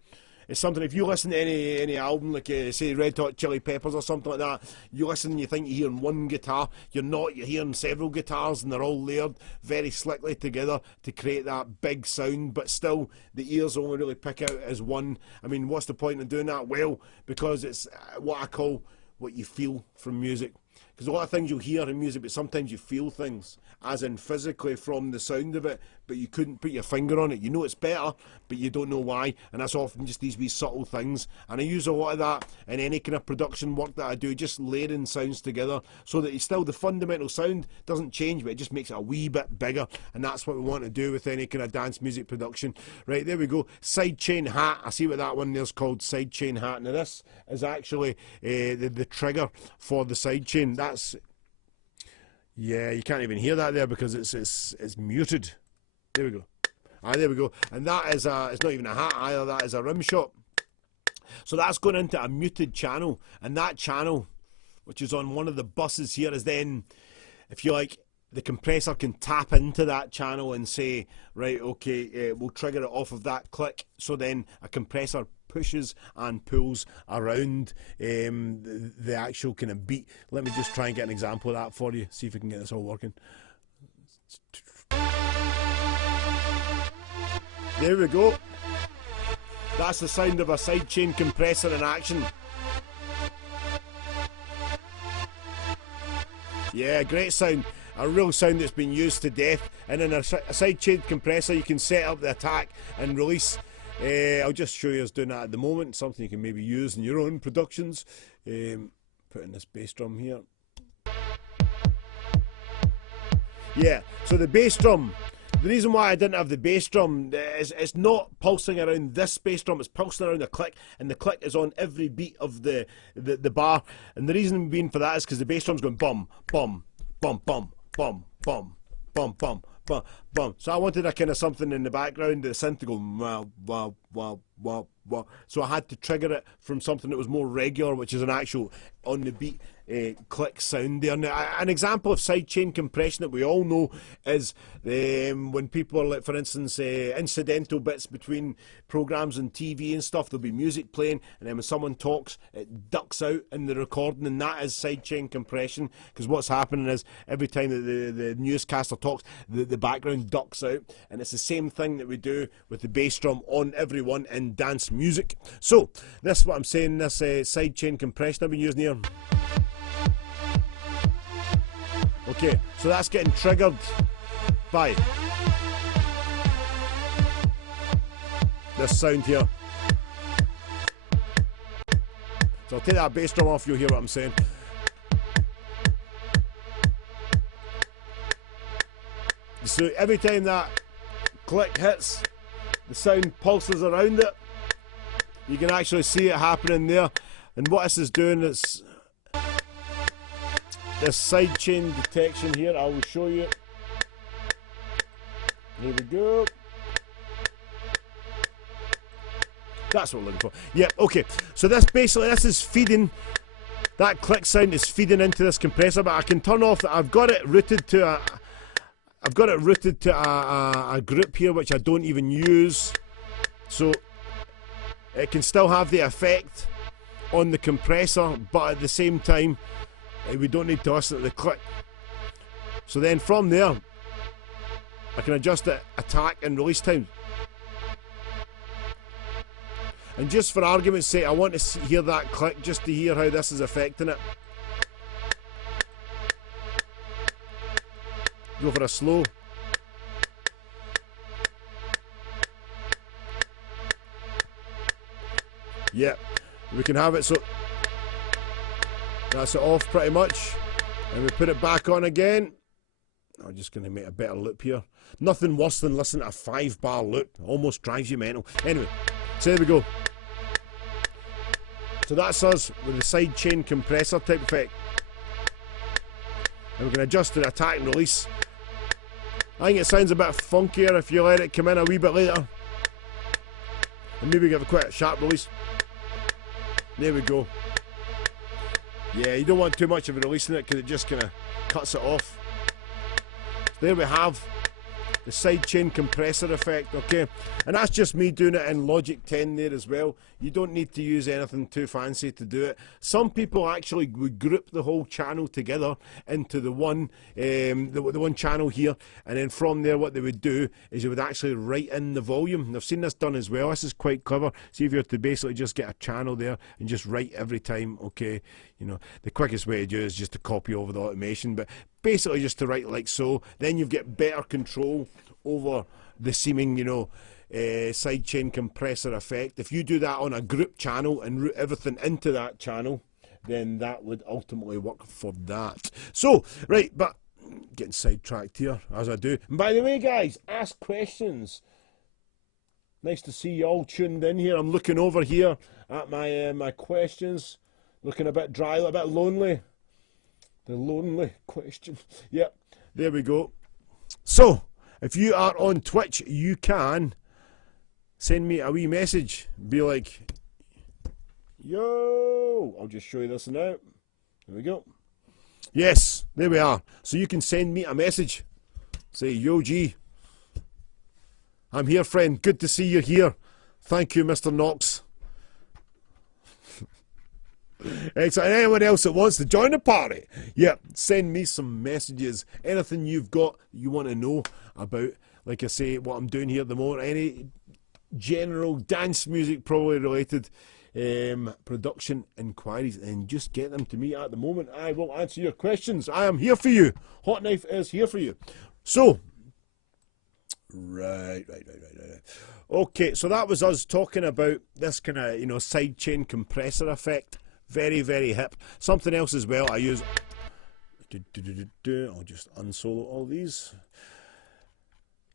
It's something, if you listen to any album, like say Red Hot Chili Peppers or something like that, you listen and you think you're hearing one guitar. You're not, you're hearing several guitars, and they're all layered very slickly together to create that big sound, but still the ears only really pick out as one. I mean, what's the point in doing that? Well, because it's what I call what you feel from music. Because a lot of things you'll hear in music, but sometimes you feel things, as in physically from the sound of it, but you couldn't put your finger on it. You know it's better, but you don't know why, and that's often just these wee subtle things. And I use a lot of that in any kind of production work that I do, just layering sounds together so that still the fundamental sound doesn't change, but it just makes it a wee bit bigger, and that's what we want to do with any kind of dance music production. Right, there we go. Sidechain hat. I see what that one there's called, sidechain hat. Now this is actually the trigger for the sidechain. That's, yeah, you can't even hear that there because it's muted. There we go. There we go. And that is it's not even a hat either, that is a rim shot. So that's going into a muted channel, and that channel, which is on one of the buses here, is then, if you like, the compressor can tap into that channel and say, right, okay, we'll trigger it off of that click. So then a compressor pushes and pulls around the actual kind of beat. Let me just try and get an example of that for you, see if we can get this all working. There we go. That's the sound of a sidechain compressor in action. Yeah, great sound. A real sound that's been used to death. And in a sidechain compressor, you can set up the attack and release. I'll just show you us doing that at the moment. Something you can maybe use in your own productions. Putting this bass drum here. Yeah, so the bass drum. The reason why I didn't have the bass drum is it's not pulsing around this bass drum, it's pulsing around the click, and the click is on every beat of the bar. And the reason being for that is because the bass drum's going bum, bum, bum, bum, bum, bum, bum, bum, bum, bum. So I wanted a kind of something in the background, the synth to go wow, wow, wow, wow, wow. So I had to trigger it from something that was more regular, which is an actual on the beat click sound there. Now, an example of sidechain compression that we all know is when people are, like, for instance, incidental bits between programs and TV and stuff, there'll be music playing, and then when someone talks, it ducks out in the recording, and that is sidechain compression, because what's happening is every time that the newscaster talks, the background ducks out, and it's the same thing that we do with the bass drum on everyone in dance music. So this is what I'm saying, this sidechain compression I've been using here. Okay, so that's getting triggered by this sound here. So I'll take that bass drum off, you'll hear what I'm saying. So every time that click hits, the sound pulses around it. You can actually see it happening there. And what this is doing is this sidechain detection here. I will show you. Here we go. That's what we're looking for. Yep, okay. So this basically, this is feeding that click sound is feeding into this compressor, but I can turn off. I've got it routed to a group here which I don't even use, so it can still have the effect on the compressor, but at the same time we don't need to listen to the click. So then from there I can adjust the attack and release time. And just for argument's sake, I want to hear that click just to hear how this is affecting it. Go for a slow. Yep, we can have it, so that's it off pretty much. And we put it back on again. I'm just going to make a better loop here. Nothing worse than listening to a 5-bar loop. Almost drives you mental. Anyway, so there we go. So that's us with the side chain compressor type effect. And we can adjust the attack and release. I think it sounds a bit funkier if you let it come in a wee bit later. And maybe give it quite a sharp release. There we go. Yeah, you don't want too much of a release in it because it just kind of cuts it off. So there we have the side chain compressor effect, okay? And that's just me doing it in Logic 10 there as well. You don't need to use anything too fancy to do it. Some people actually would group the whole channel together into the one channel here, and then from there what they would do is you would actually write in the volume. And I've seen this done as well. This is quite clever. See if you were to basically just get a channel there and just write every time, okay? You know, the quickest way to do it is just to copy over the automation, but basically just to write like so. Then you've got better control over the seeming, you know, sidechain compressor effect. If you do that on a group channel and route everything into that channel, then that would ultimately work for that. So, right, but getting sidetracked here as I do. And by the way, guys, ask questions. Nice to see you all tuned in here. I'm looking over here at my my questions, looking a bit dry, a bit lonely. The lonely question. Yep, there we go. So, if you are on Twitch, you can send me a wee message. Be like, yo, I'll just show you this now. There we go. Yes, there we are. So you can send me a message. Say, yo, G, I'm here, friend. Good to see you here. Thank you, Mr. Knox. Excellent. Anyone else that wants to join the party, yeah, send me some messages. Anything you've got you want to know about, like I say, what I'm doing here at the moment, any general dance music probably related production inquiries, and just get them to me at the moment. I will answer your questions. I am here for you. Hotknife is here for you. So, right. Okay, so that was us talking about this kind of, you know, sidechain compressor effect. Very, very hip. Something else as well I use. I'll just unsolo all these.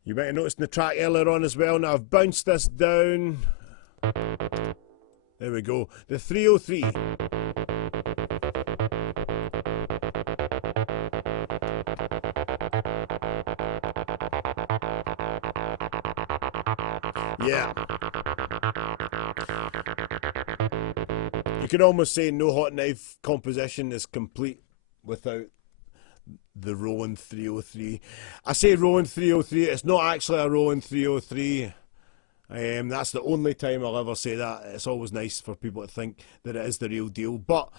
You might have noticed in the track earlier on as well. Now I've bounced this down. There we go. The 303. Yeah. You could almost say no Hotknife composition is complete without the Rowan 303. I say Rowan 303, it's not actually a Rowan 303. That's the only time I'll ever say that. It's always nice for people to think that it is the real deal. But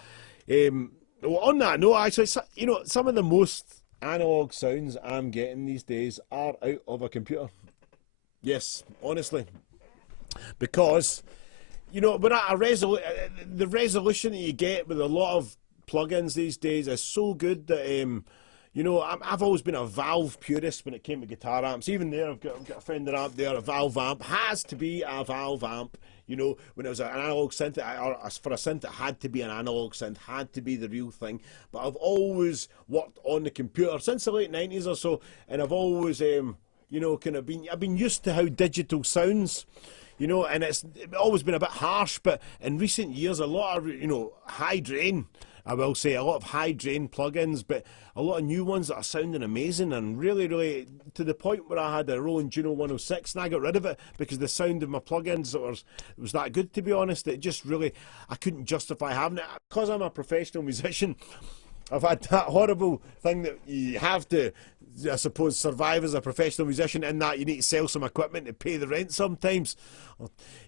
on that note, actually, you know, some of the most analog sounds I'm getting these days are out of a computer. Yes, honestly. Because, you know, but the resolution that you get with a lot of plugins these days is so good that, you know, I've always been a Valve purist when it came to guitar amps. Even there, I've got a Fender amp there, a Valve amp. Has to be a Valve amp. You know, when it was an analog synth, or for a synth, it had to be an analog synth, had to be the real thing. But I've always worked on the computer since the late 90s or so, and I've always, you know, I've been used to how digital sounds. You know, and it's always been a bit harsh, but in recent years, a lot of, you know, high drain I will say, a lot of high drain plugins, but a lot of new ones that are sounding amazing and really, really to the point where I had a Roland Juno 106 and I got rid of it because the sound of my plugins was that good, to be honest. It just really, I couldn't justify having it. Because I'm a professional musician, I've had that horrible thing that you have to, I suppose, survive as a professional musician, in that you need to sell some equipment to pay the rent sometimes.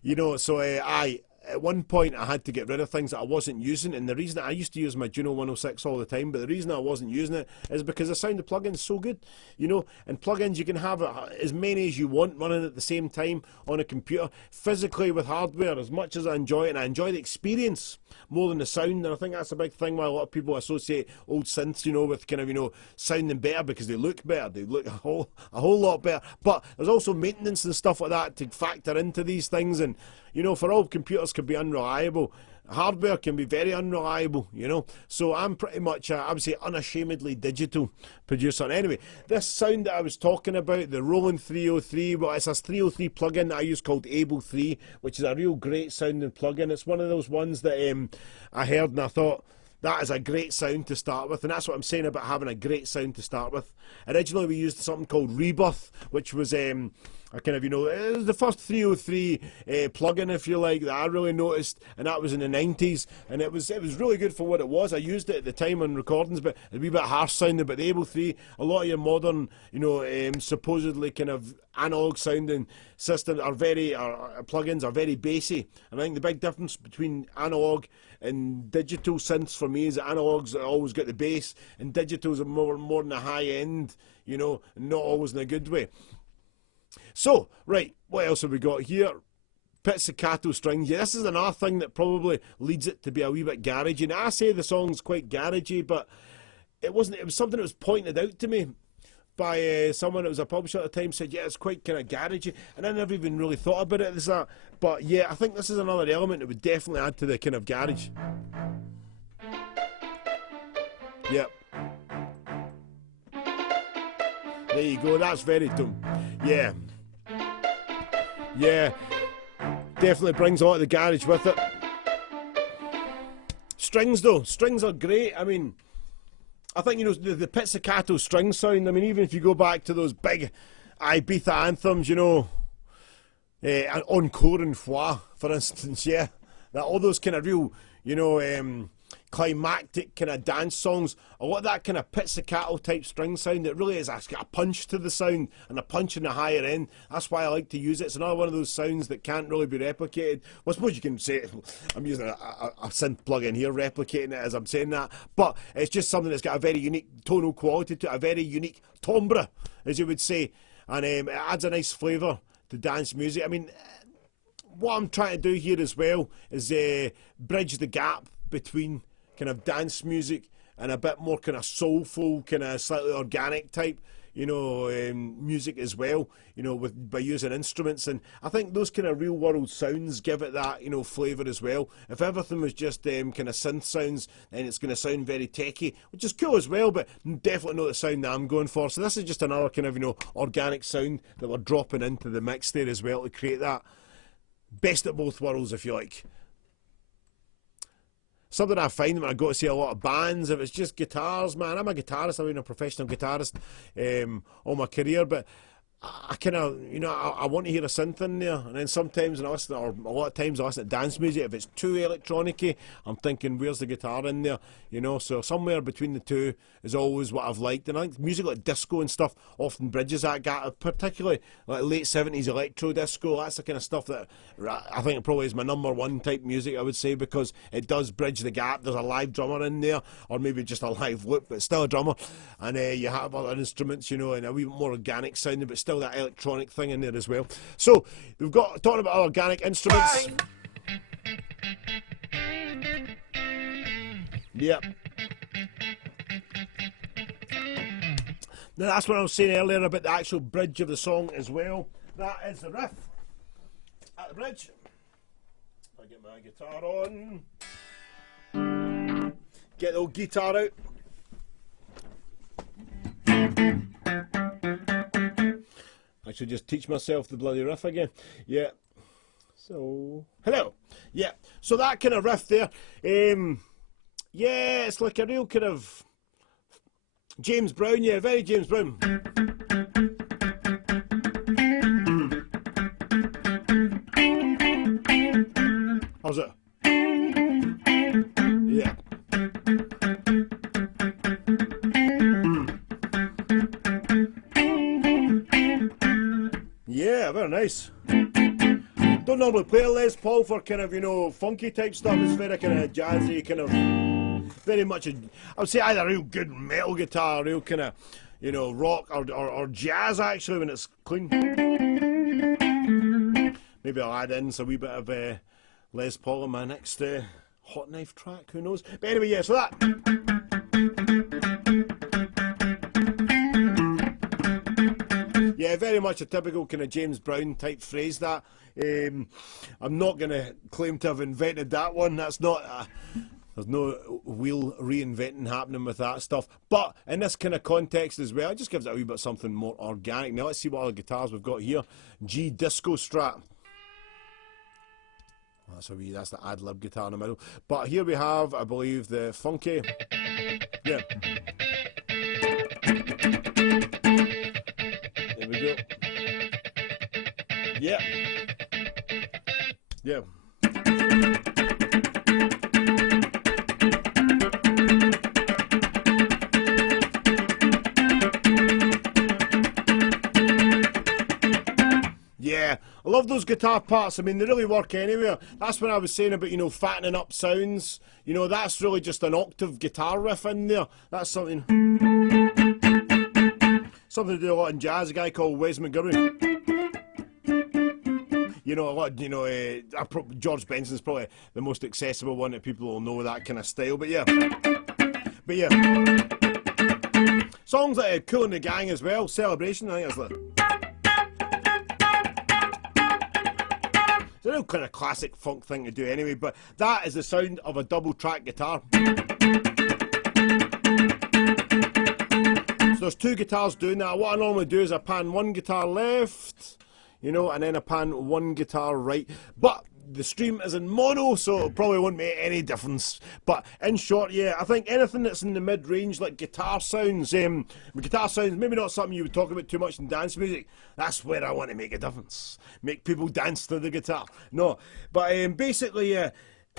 You know, so at one point I had to get rid of things that I wasn't using, and the reason I used to use my Juno 106 all the time, but the reason I wasn't using it is because the sound of plugins so good, you know. And plugins, you can have as many as you want running at the same time on a computer. Physically with hardware, as much as I enjoy it, and I enjoy the experience more than the sound, and I think that's a big thing why a lot of people associate old synths, you know, with kind of, you know, sounding better because they look better, they look a whole lot better. But there's also maintenance and stuff like that to factor into these things, and you know, for all computers can be unreliable, hardware can be very unreliable, you know. So I'm pretty much, I would say, unashamedly digital producer. And anyway, this sound that I was talking about, the Roland 303, well, it's a 303 plugin that I use called Able 3, which is a real great sounding plugin. It's one of those ones that I heard and I thought, that is a great sound to start with, and that's what I'm saying about having a great sound to start with. Originally, we used something called Rebirth, which was a kind of, you know, it was the first 303 plugin, if you like, that I really noticed, and that was in the 90s, and it was really good for what it was. I used it at the time on recordings, but a wee bit harsh sounding. But the Able 3, a lot of your modern, you know, supposedly kind of analog sounding systems are plugins are very bassy, and I think the big difference between analog and digital synths for me is that analogs always got the bass, and digitals are more in the high end, you know, and not always in a good way. So, right, what else have we got here? Pizzicato strings. Yeah, this is another thing that probably leads it to be a wee bit garagey. Now, I say the song's quite garagey, but it wasn't. It was something that was pointed out to me by someone that was a publisher at the time, said, yeah, it's quite kind of garagey, and I never even really thought about it as that. But yeah, I think this is another element that would definitely add to the kind of garage. Yep. There you go, that's very dumb. Yeah. Yeah. Definitely brings a lot of the garage with it. Strings though, strings are great. I mean, I think, you know, the pizzicato string sound, I mean, even if you go back to those big Ibiza anthems, you know, Encore une fois, for instance, yeah, that all those kind of real, you know, climactic kind of dance songs, a lot of that kind of pizzicato type string sound, it really is a punch to the sound and a punch in the higher end. That's why I like to use it. It's another one of those sounds that can't really be replicated. Well, I suppose you can say, I'm using a synth plug-in here replicating it as I'm saying that, but it's just something that's got a very unique tonal quality to it, a very unique timbre, as you would say, and it adds a nice flavour to dance music. I mean, what I'm trying to do here as well is bridge the gap between kind of dance music and a bit more kind of soulful, kind of slightly organic type, you know, music as well, you know, by using instruments. And I think those kind of real world sounds give it that, you know, flavour as well. If everything was just kind of synth sounds, then it's going to sound very techy, which is cool as well, but definitely not the sound that I'm going for. So this is just another kind of, you know, organic sound that we're dropping into the mix there as well to create that best of both worlds, if you like. Something I find when I go to see a lot of bands, if it's just guitars, man, I'm a guitarist, I've been a professional guitarist all my career, but I kind of, you know, I want to hear a synth in there, and then sometimes when I listen, or a lot of times I listen to dance music, if it's too electronic-y, I'm thinking, where's the guitar in there, you know, so somewhere between the two is always what I've liked, and I think music like disco and stuff often bridges that gap, particularly like late 70s electro disco. That's the kind of stuff that I think it probably is my number one type music, I would say, because it does bridge the gap. There's a live drummer in there, or maybe just a live loop, but still a drummer, and you have other instruments, you know, and a wee bit more organic sounding, but still that electronic thing in there as well. So we've got talking about organic instruments. Yep. Now that's what I was saying earlier about the actual bridge of the song as well. That is the riff at the bridge. I get my guitar on. Get the old guitar out. I should just teach myself the bloody riff again. Yeah. So, hello. Yeah. So that kind of riff there. Yeah, it's like a real kind of James Brown, yeah, very James Brown. How's it? Yeah. Yeah, very nice. Don't normally play a Les Paul for kind of, you know, funky type stuff. It's very kind of jazzy, kind of very much I would say either a real good metal guitar, real kind of, you know, rock or jazz actually when it's clean. Maybe I'll add in a wee bit of Les Paul in my next Hotknife track, who knows. But anyway, yeah, so that. Yeah, very much a typical kind of James Brown type phrase that. I'm not going to claim to have invented that one. That's not... there's no wheel reinventing happening with that stuff. But in this kind of context as well, it just gives it a wee bit something more organic. Now let's see what other guitars we've got here. G Disco Strat. That's the ad-lib guitar in the middle. But here we have, I believe, the funky. Yeah. There we go. Yeah. Yeah. Yeah, I love those guitar parts. I mean, they really work anywhere. That's what I was saying about, you know, fattening up sounds. You know, that's really just an octave guitar riff in there. That's something to do a lot in jazz. A guy called Wes Montgomery. You know, a lot. You know, George Benson's probably the most accessible one that people will know that kind of style. But yeah, songs like Cool and the Gang as well. Celebration, I think it's like. It's a real kind of classic funk thing to do anyway, but that is the sound of a double track guitar. So there's two guitars doing that. What I normally do is I pan one guitar left, you know, and then I pan one guitar right. But the stream is in mono, so it probably won't make any difference. But in short, yeah, I think anything that's in the mid-range, like guitar sounds, maybe not something you would talk about too much in dance music. That's where I want to make a difference. Make people dance to the guitar. No, but basically, yeah,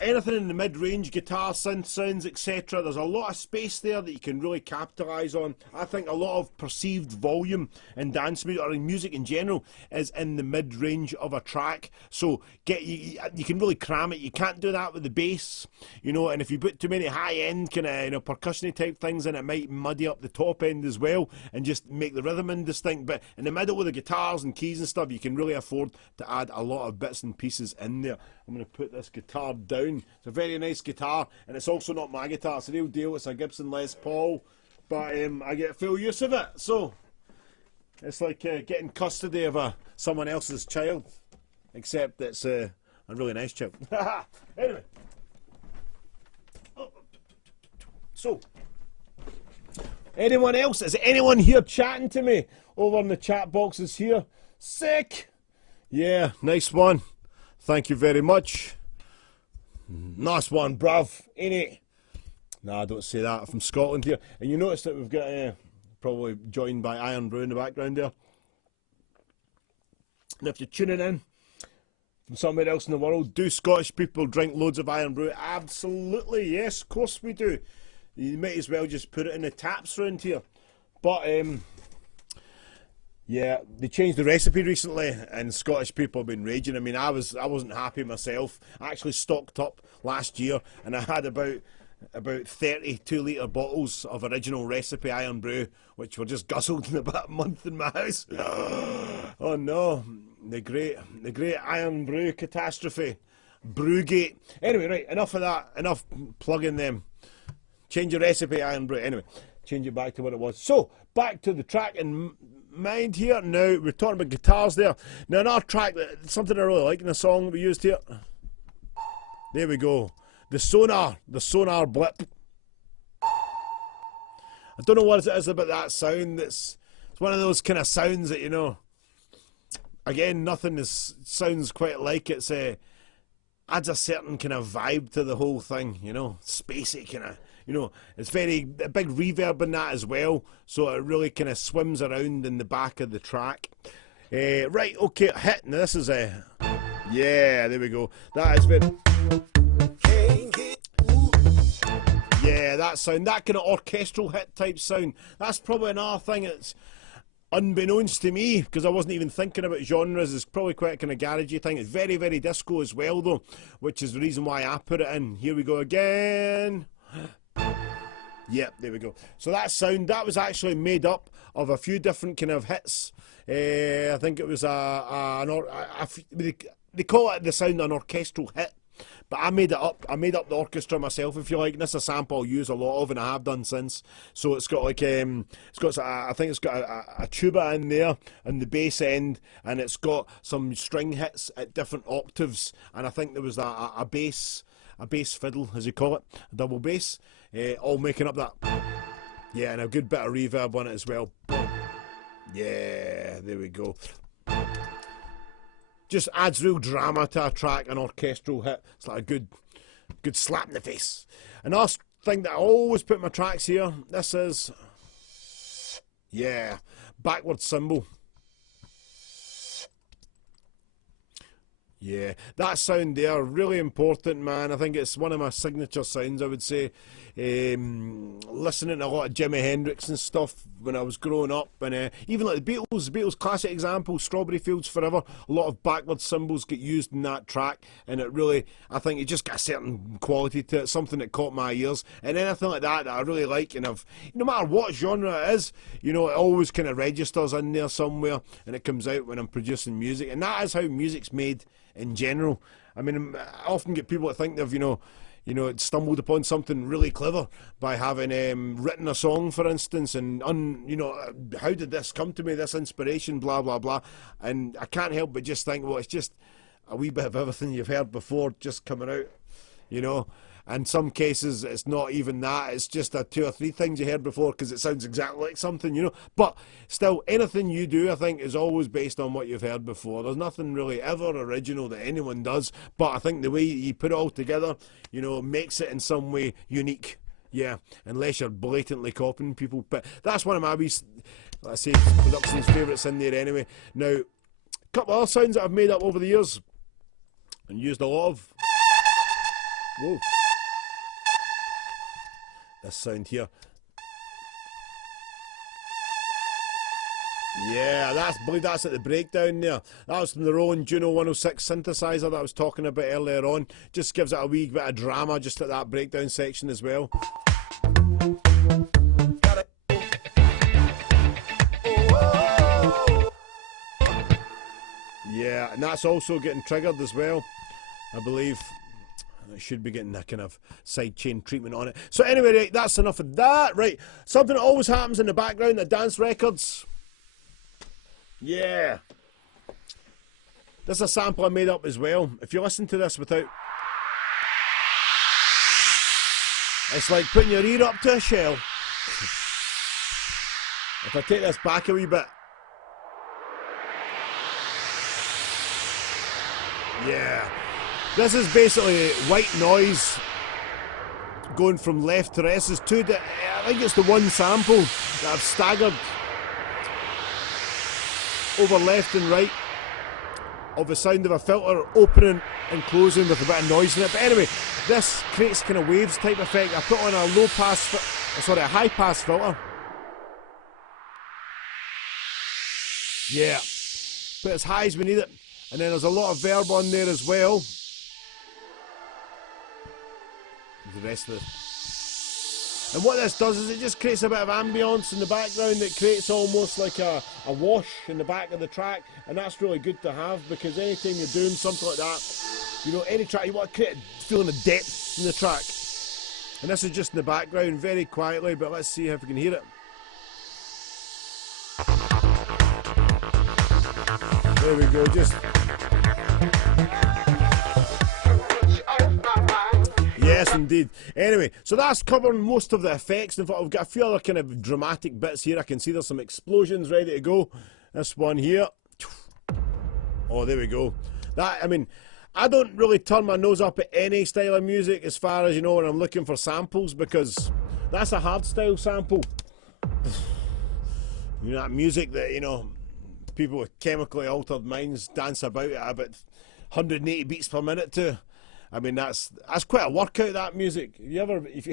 anything in the mid-range, guitar, synth sounds, etc. There's a lot of space there that you can really capitalise on. I think a lot of perceived volume in dance music, or in music in general, is in the mid-range of a track. So you can really cram it. You can't do that with the bass, you know, and if you put too many high-end kind of, you know, percussion type things in, it might muddy up the top end as well and just make the rhythm indistinct. But in the middle with the guitars and keys and stuff, you can really afford to add a lot of bits and pieces in there. I'm going to put this guitar down. It's a very nice guitar, and it's also not my guitar. It's a real deal. It's a Gibson Les Paul, but I get full use of it. So it's like getting custody of someone else's child, except it's a really nice child. Anyway, so anyone else? Is anyone here chatting to me over in the chat boxes here? Sick. Yeah, nice one. Thank you very much. Nice one, bruv, ain't it? Nah, don't say that. I'm from Scotland here. And you notice that we've got probably joined by Iron Brew in the background there. And if you're tuning in from somewhere else in the world, do Scottish people drink loads of Iron Brew? Absolutely, yes, of course we do. You might as well just put it in the taps around here. But yeah, they changed the recipe recently, and Scottish people have been raging. I mean, I wasn't happy myself. I actually stocked up last year, and I had about 32 litre bottles of original recipe Iron Brew, which were just guzzled in about a month in my house. Oh no, the great Iron Brew catastrophe, Brewgate. Anyway, right, enough of that. Enough plugging them. Change your recipe, Iron Brew. Anyway, change it back to what it was. So back to the track in mind here. Now we're talking about guitars there. Now another track, something I really like in the song we used here. There we go. The sonar blip. I don't know what it is about that sound. It's one of those kind of sounds that, you know, again, nothing sounds quite like it's adds a certain kind of vibe to the whole thing, you know, spacey kind of you know, it's very a big reverb in that as well, so it really kind of swims around in the back of the track. Right, okay, hit. Now this is a yeah, there we go. That is very. Yeah, that sound, that kind of orchestral hit type sound. That's probably another thing that's unbeknownst to me, because I wasn't even thinking about genres. It's probably quite a kind of garagey thing. It's very, very disco as well, though, which is the reason why I put it in. Here we go again. Yep, there we go. So that sound, that was actually made up of a few different kind of hits. I think it was they call it the sound an orchestral hit. But I made it up. I made up the orchestra myself, if you like. And this is a sample I'll use a lot of, and I have done since. So it's got like I think it's got a tuba in there and the bass end, and it's got some string hits at different octaves. And I think there was a bass fiddle, as you call it, a double bass, all making up that. Yeah, and a good bit of reverb on it as well. Yeah, there we go. Just adds real drama to a track, an orchestral hit. It's like a good slap in the face. Another thing that I always put in my tracks here, this is, yeah, backward cymbal. Yeah, that sound there, really important, man. I think it's one of my signature sounds, I would say. Listening to a lot of Jimi Hendrix and stuff when I was growing up, and even like the Beatles classic example, Strawberry Fields Forever, a lot of backward cymbals get used in that track, and it really, I think it just got a certain quality to it, something that caught my ears, and anything like that I really like, and no matter what genre it is, you know, it always kind of registers in there somewhere, and it comes out when I'm producing music, and that is how music's made in general. I mean, I often get people that think they've, stumbled upon something really clever by having written a song, for instance, and how did this come to me, this inspiration, blah, blah, blah. And I can't help but just think, well, it's just a wee bit of everything you've heard before just coming out, you know. In some cases, it's not even that. It's just two or three things you heard before because it sounds exactly like something, you know. But still, anything you do, I think, is always based on what you've heard before. There's nothing really ever original that anyone does. But I think the way you put it all together, you know, makes it in some way unique. Yeah, unless you're blatantly copying people. But that's one of my let's say, production's favourites in there anyway. Now, a couple of other sounds that I've made up over the years and used a lot of. Whoa. This sound here. Yeah, that's at the breakdown there. That was from the Roland Juno 106 synthesizer that I was talking about earlier on. Just gives it a wee bit of drama just at that breakdown section as well. Yeah, and that's also getting triggered as well, I believe. It should be getting that kind of sidechain treatment on it. So anyway, right, that's enough of that. Right, something that always happens in the background at dance records. Yeah. This is a sample I made up as well. If you listen to this without... It's like putting your ear up to a shell. If I take this back a wee bit. Yeah. This is basically white noise going from left to right. This is I think it's the one sample that I've staggered over left and right of the sound of a filter opening and closing with a bit of noise in it. But anyway, this creates kind of waves type effect. I put on a a high pass filter. Yeah, put as high as we need it. And then there's a lot of verb on there as well. The rest of it. And what this does is it just creates a bit of ambience in the background. It creates almost like a wash in the back of the track, and that's really good to have, because anytime you're doing something like that, you know, any track, you want to create a feeling of depth in the track. And this is just in the background, very quietly, but let's see if we can hear it. There we go, just... Yes, indeed. Anyway, so that's covering most of the effects. In fact, I've got a few other kind of dramatic bits here. I can see there's some explosions ready to go. This one here. Oh, there we go. I mean, I don't really turn my nose up at any style of music as far as, you know, when I'm looking for samples, because That's a hardstyle sample. You know, that music that, you know, people with chemically altered minds dance about at about 180 beats per minute to. I mean, that's quite a workout, that music. If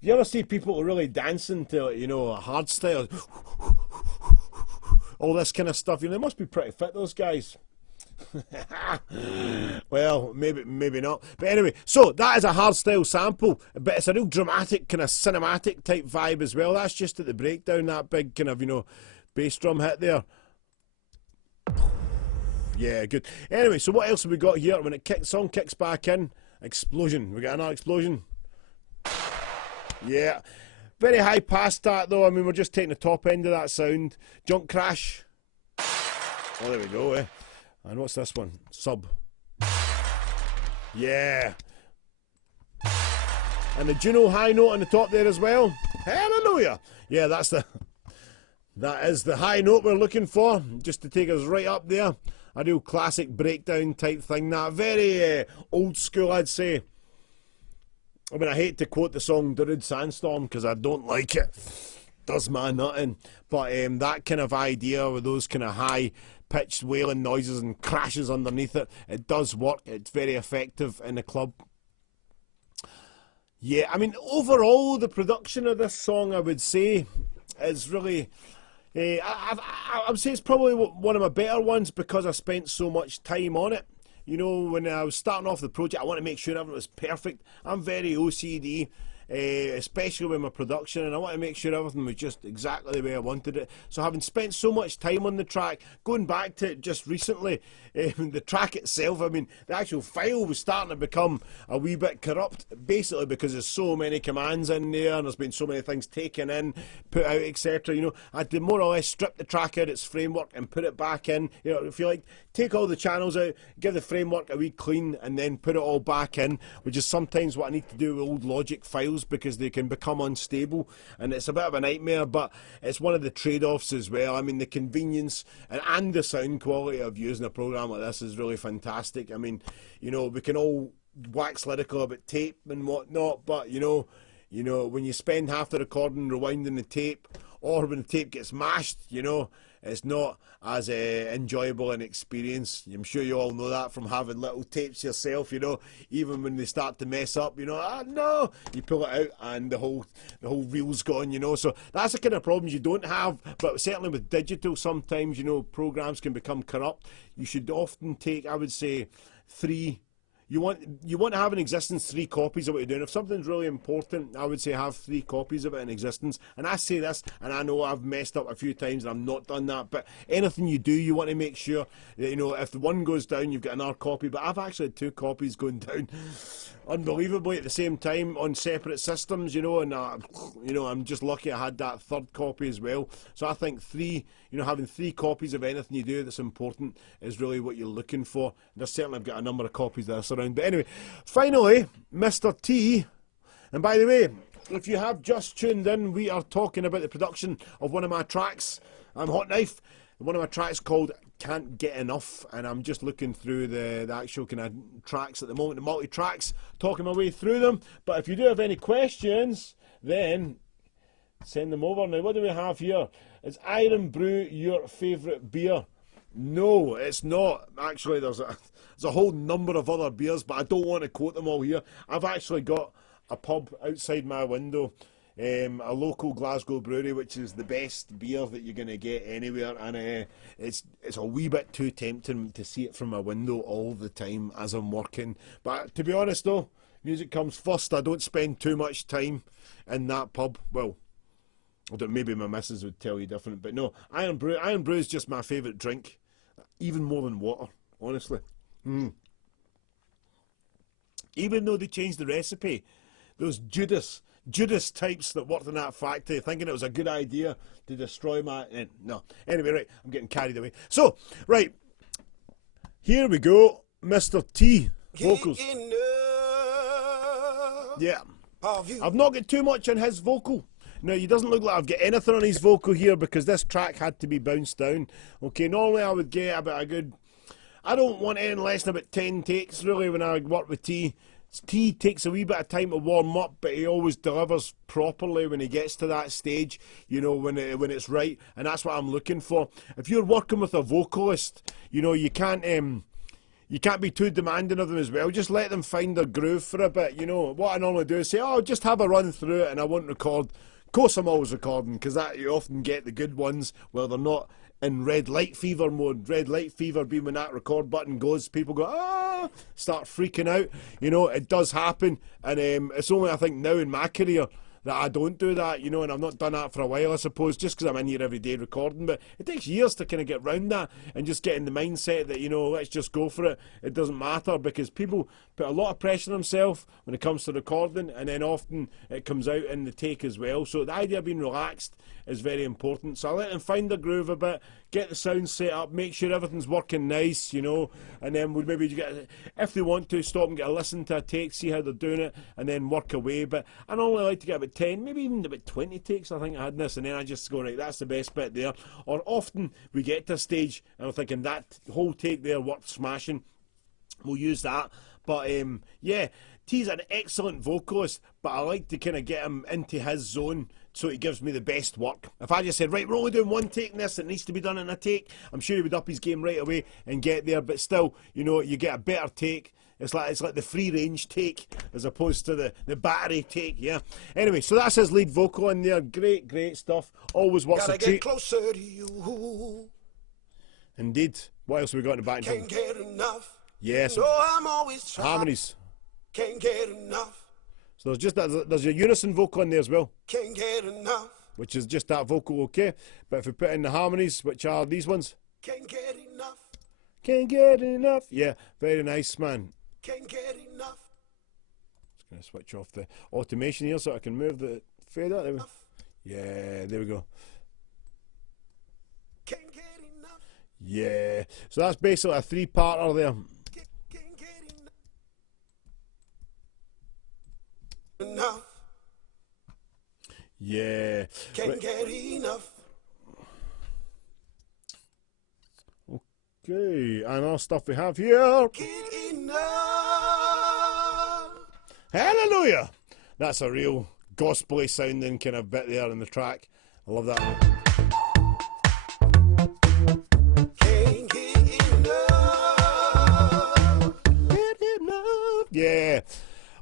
you ever see people really dancing to, you know, a hardstyle, all this kind of stuff, you know, they must be pretty fit, those guys. Well, maybe not. But anyway, so that is a hardstyle sample, but it's a real dramatic, kind of cinematic type vibe as well. That's just at the breakdown, that big kind of, you know, bass drum hit there. Yeah, good. Anyway, so what else have we got here? When song kicks back in, explosion. We got another explosion. Yeah. Very high past that though. I mean, we're just taking the top end of that sound. Junk crash. Oh, there we go, eh? And what's this one? Sub. Yeah. And the Juno high note on the top there as well. Hallelujah. Yeah, that is the high note we're looking for, just to take us right up there. A real classic breakdown type thing. That very old school, I'd say. I mean, I hate to quote the song Darude Sandstorm because I don't like it. Does my nothing. But that kind of idea with those kind of high pitched wailing noises and crashes underneath it, it does work. It's very effective in the club. Yeah, I mean, overall, the production of this song, I would say, is really... I would say it's probably one of my better ones because I spent so much time on it. You know, when I was starting off the project, I want to make sure everything was perfect. I'm very OCD, especially with my production, and I want to make sure everything was just exactly the way I wanted it. So having spent so much time on the track, going back to it just recently, the track itself, I mean, the actual file was starting to become a wee bit corrupt, basically because there's so many commands in there, and there's been so many things taken in, put out, etc. You know, I had to more or less strip the track out its framework and put it back in. You know, if you like, take all the channels out, give the framework a wee clean, and then put it all back in, which is sometimes what I need to do with old Logic files because they can become unstable, and it's a bit of a nightmare, but it's one of the trade-offs as well. I mean, the convenience and the sound quality of using a program like this is really fantastic. I mean, you know, we can all wax lyrical about tape and whatnot, but you know, when you spend half the recording rewinding the tape, or when the tape gets mashed, you know, it's not as enjoyable an experience. I'm sure you all know that from having little tapes yourself, you know, even when they start to mess up, you know, no, you pull it out and the whole reel's gone, you know. So that's the kind of problems you don't have, but certainly with digital sometimes, you know, programs can become corrupt. You should often take, I would say, you want to have in existence 3 copies of what you're doing. If something's really important, I would say have 3 copies of it in existence. And I say this, and I know I've messed up a few times and I've not done that, but anything you do, you want to make sure that, you know, if the one goes down, you've got another copy. But I've actually had 2 copies going down unbelievably at the same time on separate systems, you know, and you know, I'm just lucky I had that 3rd copy as well. So I think having 3 copies of anything you do that's important is really what you're looking for. And certainly I've got a number of copies of this around. But anyway, finally, Mr. T. And by the way, if you have just tuned in, we are talking about the production of one of my tracks. I'm Hotknife. One of my tracks called Can't Get Enough, and I'm just looking through the actual kind of tracks at the moment, the multi-tracks, talking my way through them. But if you do have any questions, then send them over. Now, what do we have here? Is Iron Brew your favourite beer? No, it's not. Actually, there's a whole number of other beers, but I don't want to quote them all here. I've actually got a pub outside my window, a local Glasgow brewery, which is the best beer that you're going to get anywhere, and it's a wee bit too tempting to see it from my window all the time as I'm working. But to be honest though, music comes first. I don't spend too much time in that pub. Well, I don't, maybe my missus would tell you different, but no, Iron Brew is just my favourite drink, even more than water, honestly. Even though they changed the recipe, those Judas types that worked in that factory thinking it was a good idea to destroy my... no. Anyway, right, I'm getting carried away. So, right, here we go. Mr. T, vocals. Yeah. I've not got too much on his vocal. Now, he doesn't look like I've got anything on his vocal here because this track had to be bounced down. Okay, normally I would get about a good... I don't want anything less than about 10 takes, really, when I work with T. T takes a wee bit of time to warm up, but he always delivers properly when he gets to that stage, you know, when it's right, and that's what I'm looking for. If you're working with a vocalist, you know, you can't be too demanding of them as well. Just let them find their groove for a bit, you know. What I normally do is say, oh, just have a run through it and I won't record. Of course I'm always recording, because that you often get the good ones where they're not in red light fever mode. Red light fever being when that record button goes, people go, start freaking out. You know, it does happen, and it's only, I think, now in my career that I don't do that, you know, and I've not done that for a while, I suppose, just because I'm in here every day recording. But it takes years to kind of get round that and just get in the mindset that, you know, let's just go for it. It doesn't matter, because people put a lot of pressure on themselves when it comes to recording, and then often it comes out in the take as well. So the idea of being relaxed is very important. So I let them find their groove a bit, get the sound set up, make sure everything's working nice, you know, and then we'll maybe get, if they want to, stop and get a listen to a take, see how they're doing it, and then work away. But I normally like to get about 10, maybe even about 20 takes, I think I had in this, and then I just go, right, that's the best bit there. Or often we get to a stage and I'm thinking that whole take there worked smashing, we'll use that. But yeah, T's an excellent vocalist, but I like to kind of get him into his zone so he gives me the best work. If I just said, right, we're only doing one take in this, it needs to be done in a take, I'm sure he would up his game right away and get there. But still, you know, you get a better take. It's like the free range take as opposed to the battery take, yeah. Anyway, so that's his lead vocal in there. Great stuff. Always works a treat. Gotta get closer to you. Indeed. What else have we got in the back? Can't get enough. Yes. No, I'm always trying. Harmonies. Can't get enough. So there's your unison vocal in there as well, Can't get enough. which is just that vocal, okay. But if we put in the harmonies, which are these ones, Can't get enough. can't get enough. Yeah, very nice, man. Can't get enough. Just gonna switch off the automation here so I can move the fader. There we, yeah, there we go. Can't get enough. Yeah, so that's basically a three-parter there. Can't get enough. Yeah. Can't get enough. Okay, and our stuff we have here. Get enough. Hallelujah! That's a real gospel-y sounding kind of bit there in the track. I love that. Can't get enough. Get enough. Yeah.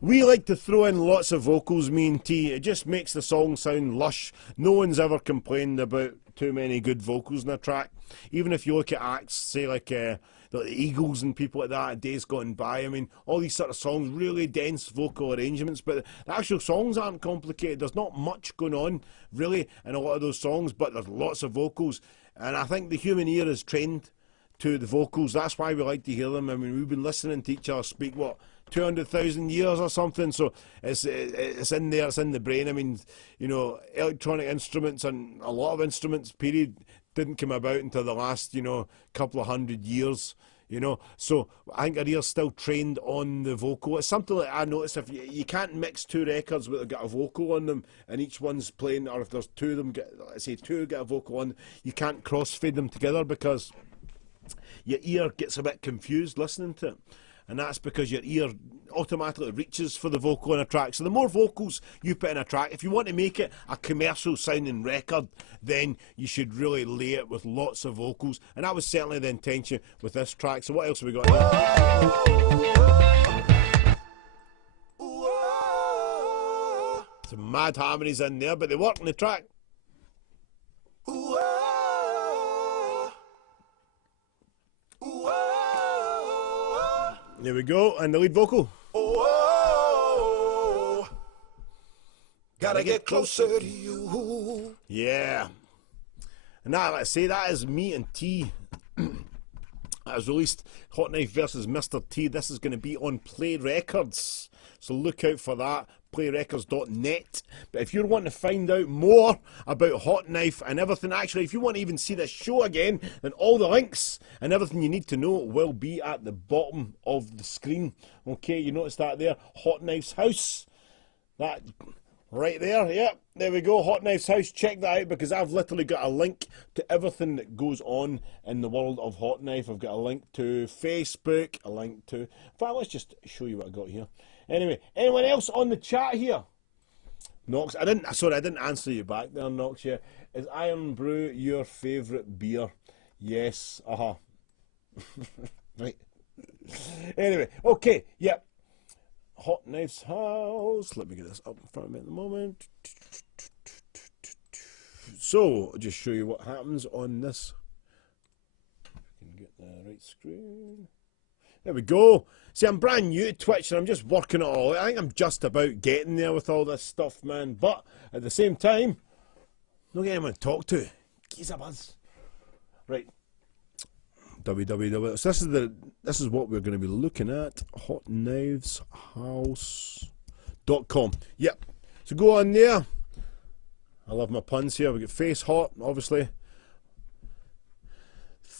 We like to throw in lots of vocals, me and T. It just makes the song sound lush. No one's ever complained about too many good vocals in a track. Even if you look at acts, say like the Eagles and people like that, Days Gone By, I mean, all these sort of songs, really dense vocal arrangements, but the actual songs aren't complicated. There's not much going on, really, in a lot of those songs, but there's lots of vocals. And I think the human ear is trained to the vocals. That's why we like to hear them. I mean, we've been listening to each other speak, 200,000 years or something, so it's in there, it's in the brain. I mean, you know, electronic instruments and a lot of instruments, period, didn't come about until the last, you know, couple of 100 years, you know, so I think our ear's still trained on the vocal. It's something that I notice, if you can't mix two records where they've got a vocal on them and each one's playing, or if there's two of them, let's say two get a vocal on, you can't crossfade them together because your ear gets a bit confused listening to it. And that's because your ear automatically reaches for the vocal in a track. So the more vocals you put in a track, if you want to make it a commercial sounding record, then you should really lay it with lots of vocals. And that was certainly the intention with this track. So what else have we got here? Some mad harmonies in there, but they work in the track. There we go, and the lead vocal. Oh, gotta get closer to you. Yeah. And that, let's say, that is me and T. That was released, Hotknife versus Mr. T. This is going to be on Play Records, so look out for that. playrecords.net. But if you're wanting to find out more about Hotknife and everything, actually, if you want to even see this show again, then all the links and everything you need to know will be at the bottom of the screen. Okay, you notice that there, Hotknife's house. That right there, yep, there we go, Hotknife's house. Check that out, because I've literally got a link to everything that goes on in the world of Hotknife. I've got a link to Facebook, a link to, in fact, let's just show you what I got here. Anyway, anyone else on the chat here? Knox, I didn't answer you back there, Knox. Yeah, is Iron Brew your favourite beer? Yes. Right. Anyway, okay. Yep. Hotknife's house. Let me get this up in front of me at the moment. So, I'll just show you what happens on this. I can get the right screen. There we go. See, I'm brand new to Twitch and I'm just working it all. I think I'm just about getting there with all this stuff, man. But at the same time, not getting anyone to talk to. Geez, a buzz. Right. www. So this is what we're going to be looking at. Hotkniveshouse.com. Yep. So go on there. I love my puns here. We got Face Hot, obviously.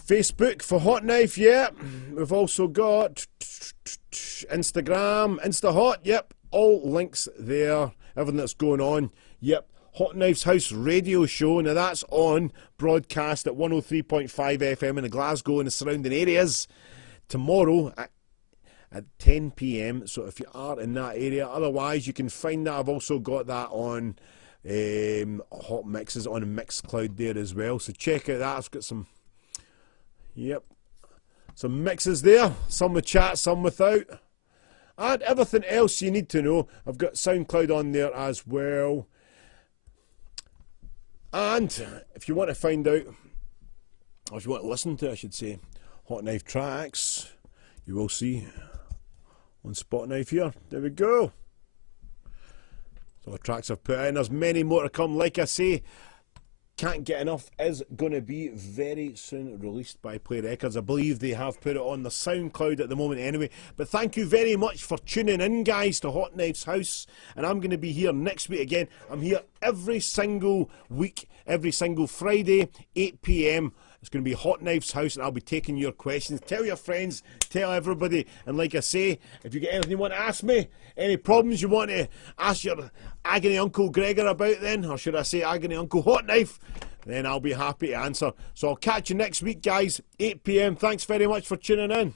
Facebook for Hotknife, yeah. We've also got Instagram, InstaHot, yep. All links there. Everything that's going on, yep. Hotknife's House radio show. Now that's on broadcast at 103.5 FM in the Glasgow and the surrounding areas tomorrow at 10 p.m. So if you are in that area, otherwise you can find that. I've also got that on Hot Mixes on Mixcloud there as well. So check out that. I've got some. Yep. Some mixes there. Some with chat, some without. And everything else you need to know. I've got SoundCloud on there as well. And if you want to find out, or if you want to listen to, I should say, Hotknife tracks, you will see on Spotknife here. There we go. So the tracks I've put in. There's many more to come. Like I say, Can't Get Enough is going to be very soon released by Play Records. I believe they have put it on the SoundCloud at the moment anyway. But thank you very much for tuning in, guys, to Hotknife's House. And I'm going to be here next week again. I'm here every single week, every single Friday, 8 p.m. It's going to be Hotknife's House, and I'll be taking your questions. Tell your friends, tell everybody. And like I say, if you get anything you want to ask me, any problems you want to ask your agony Uncle Gregor about then, or should I say agony Uncle Hotknife, then I'll be happy to answer. So I'll catch you next week, guys, 8 p.m. Thanks very much for tuning in.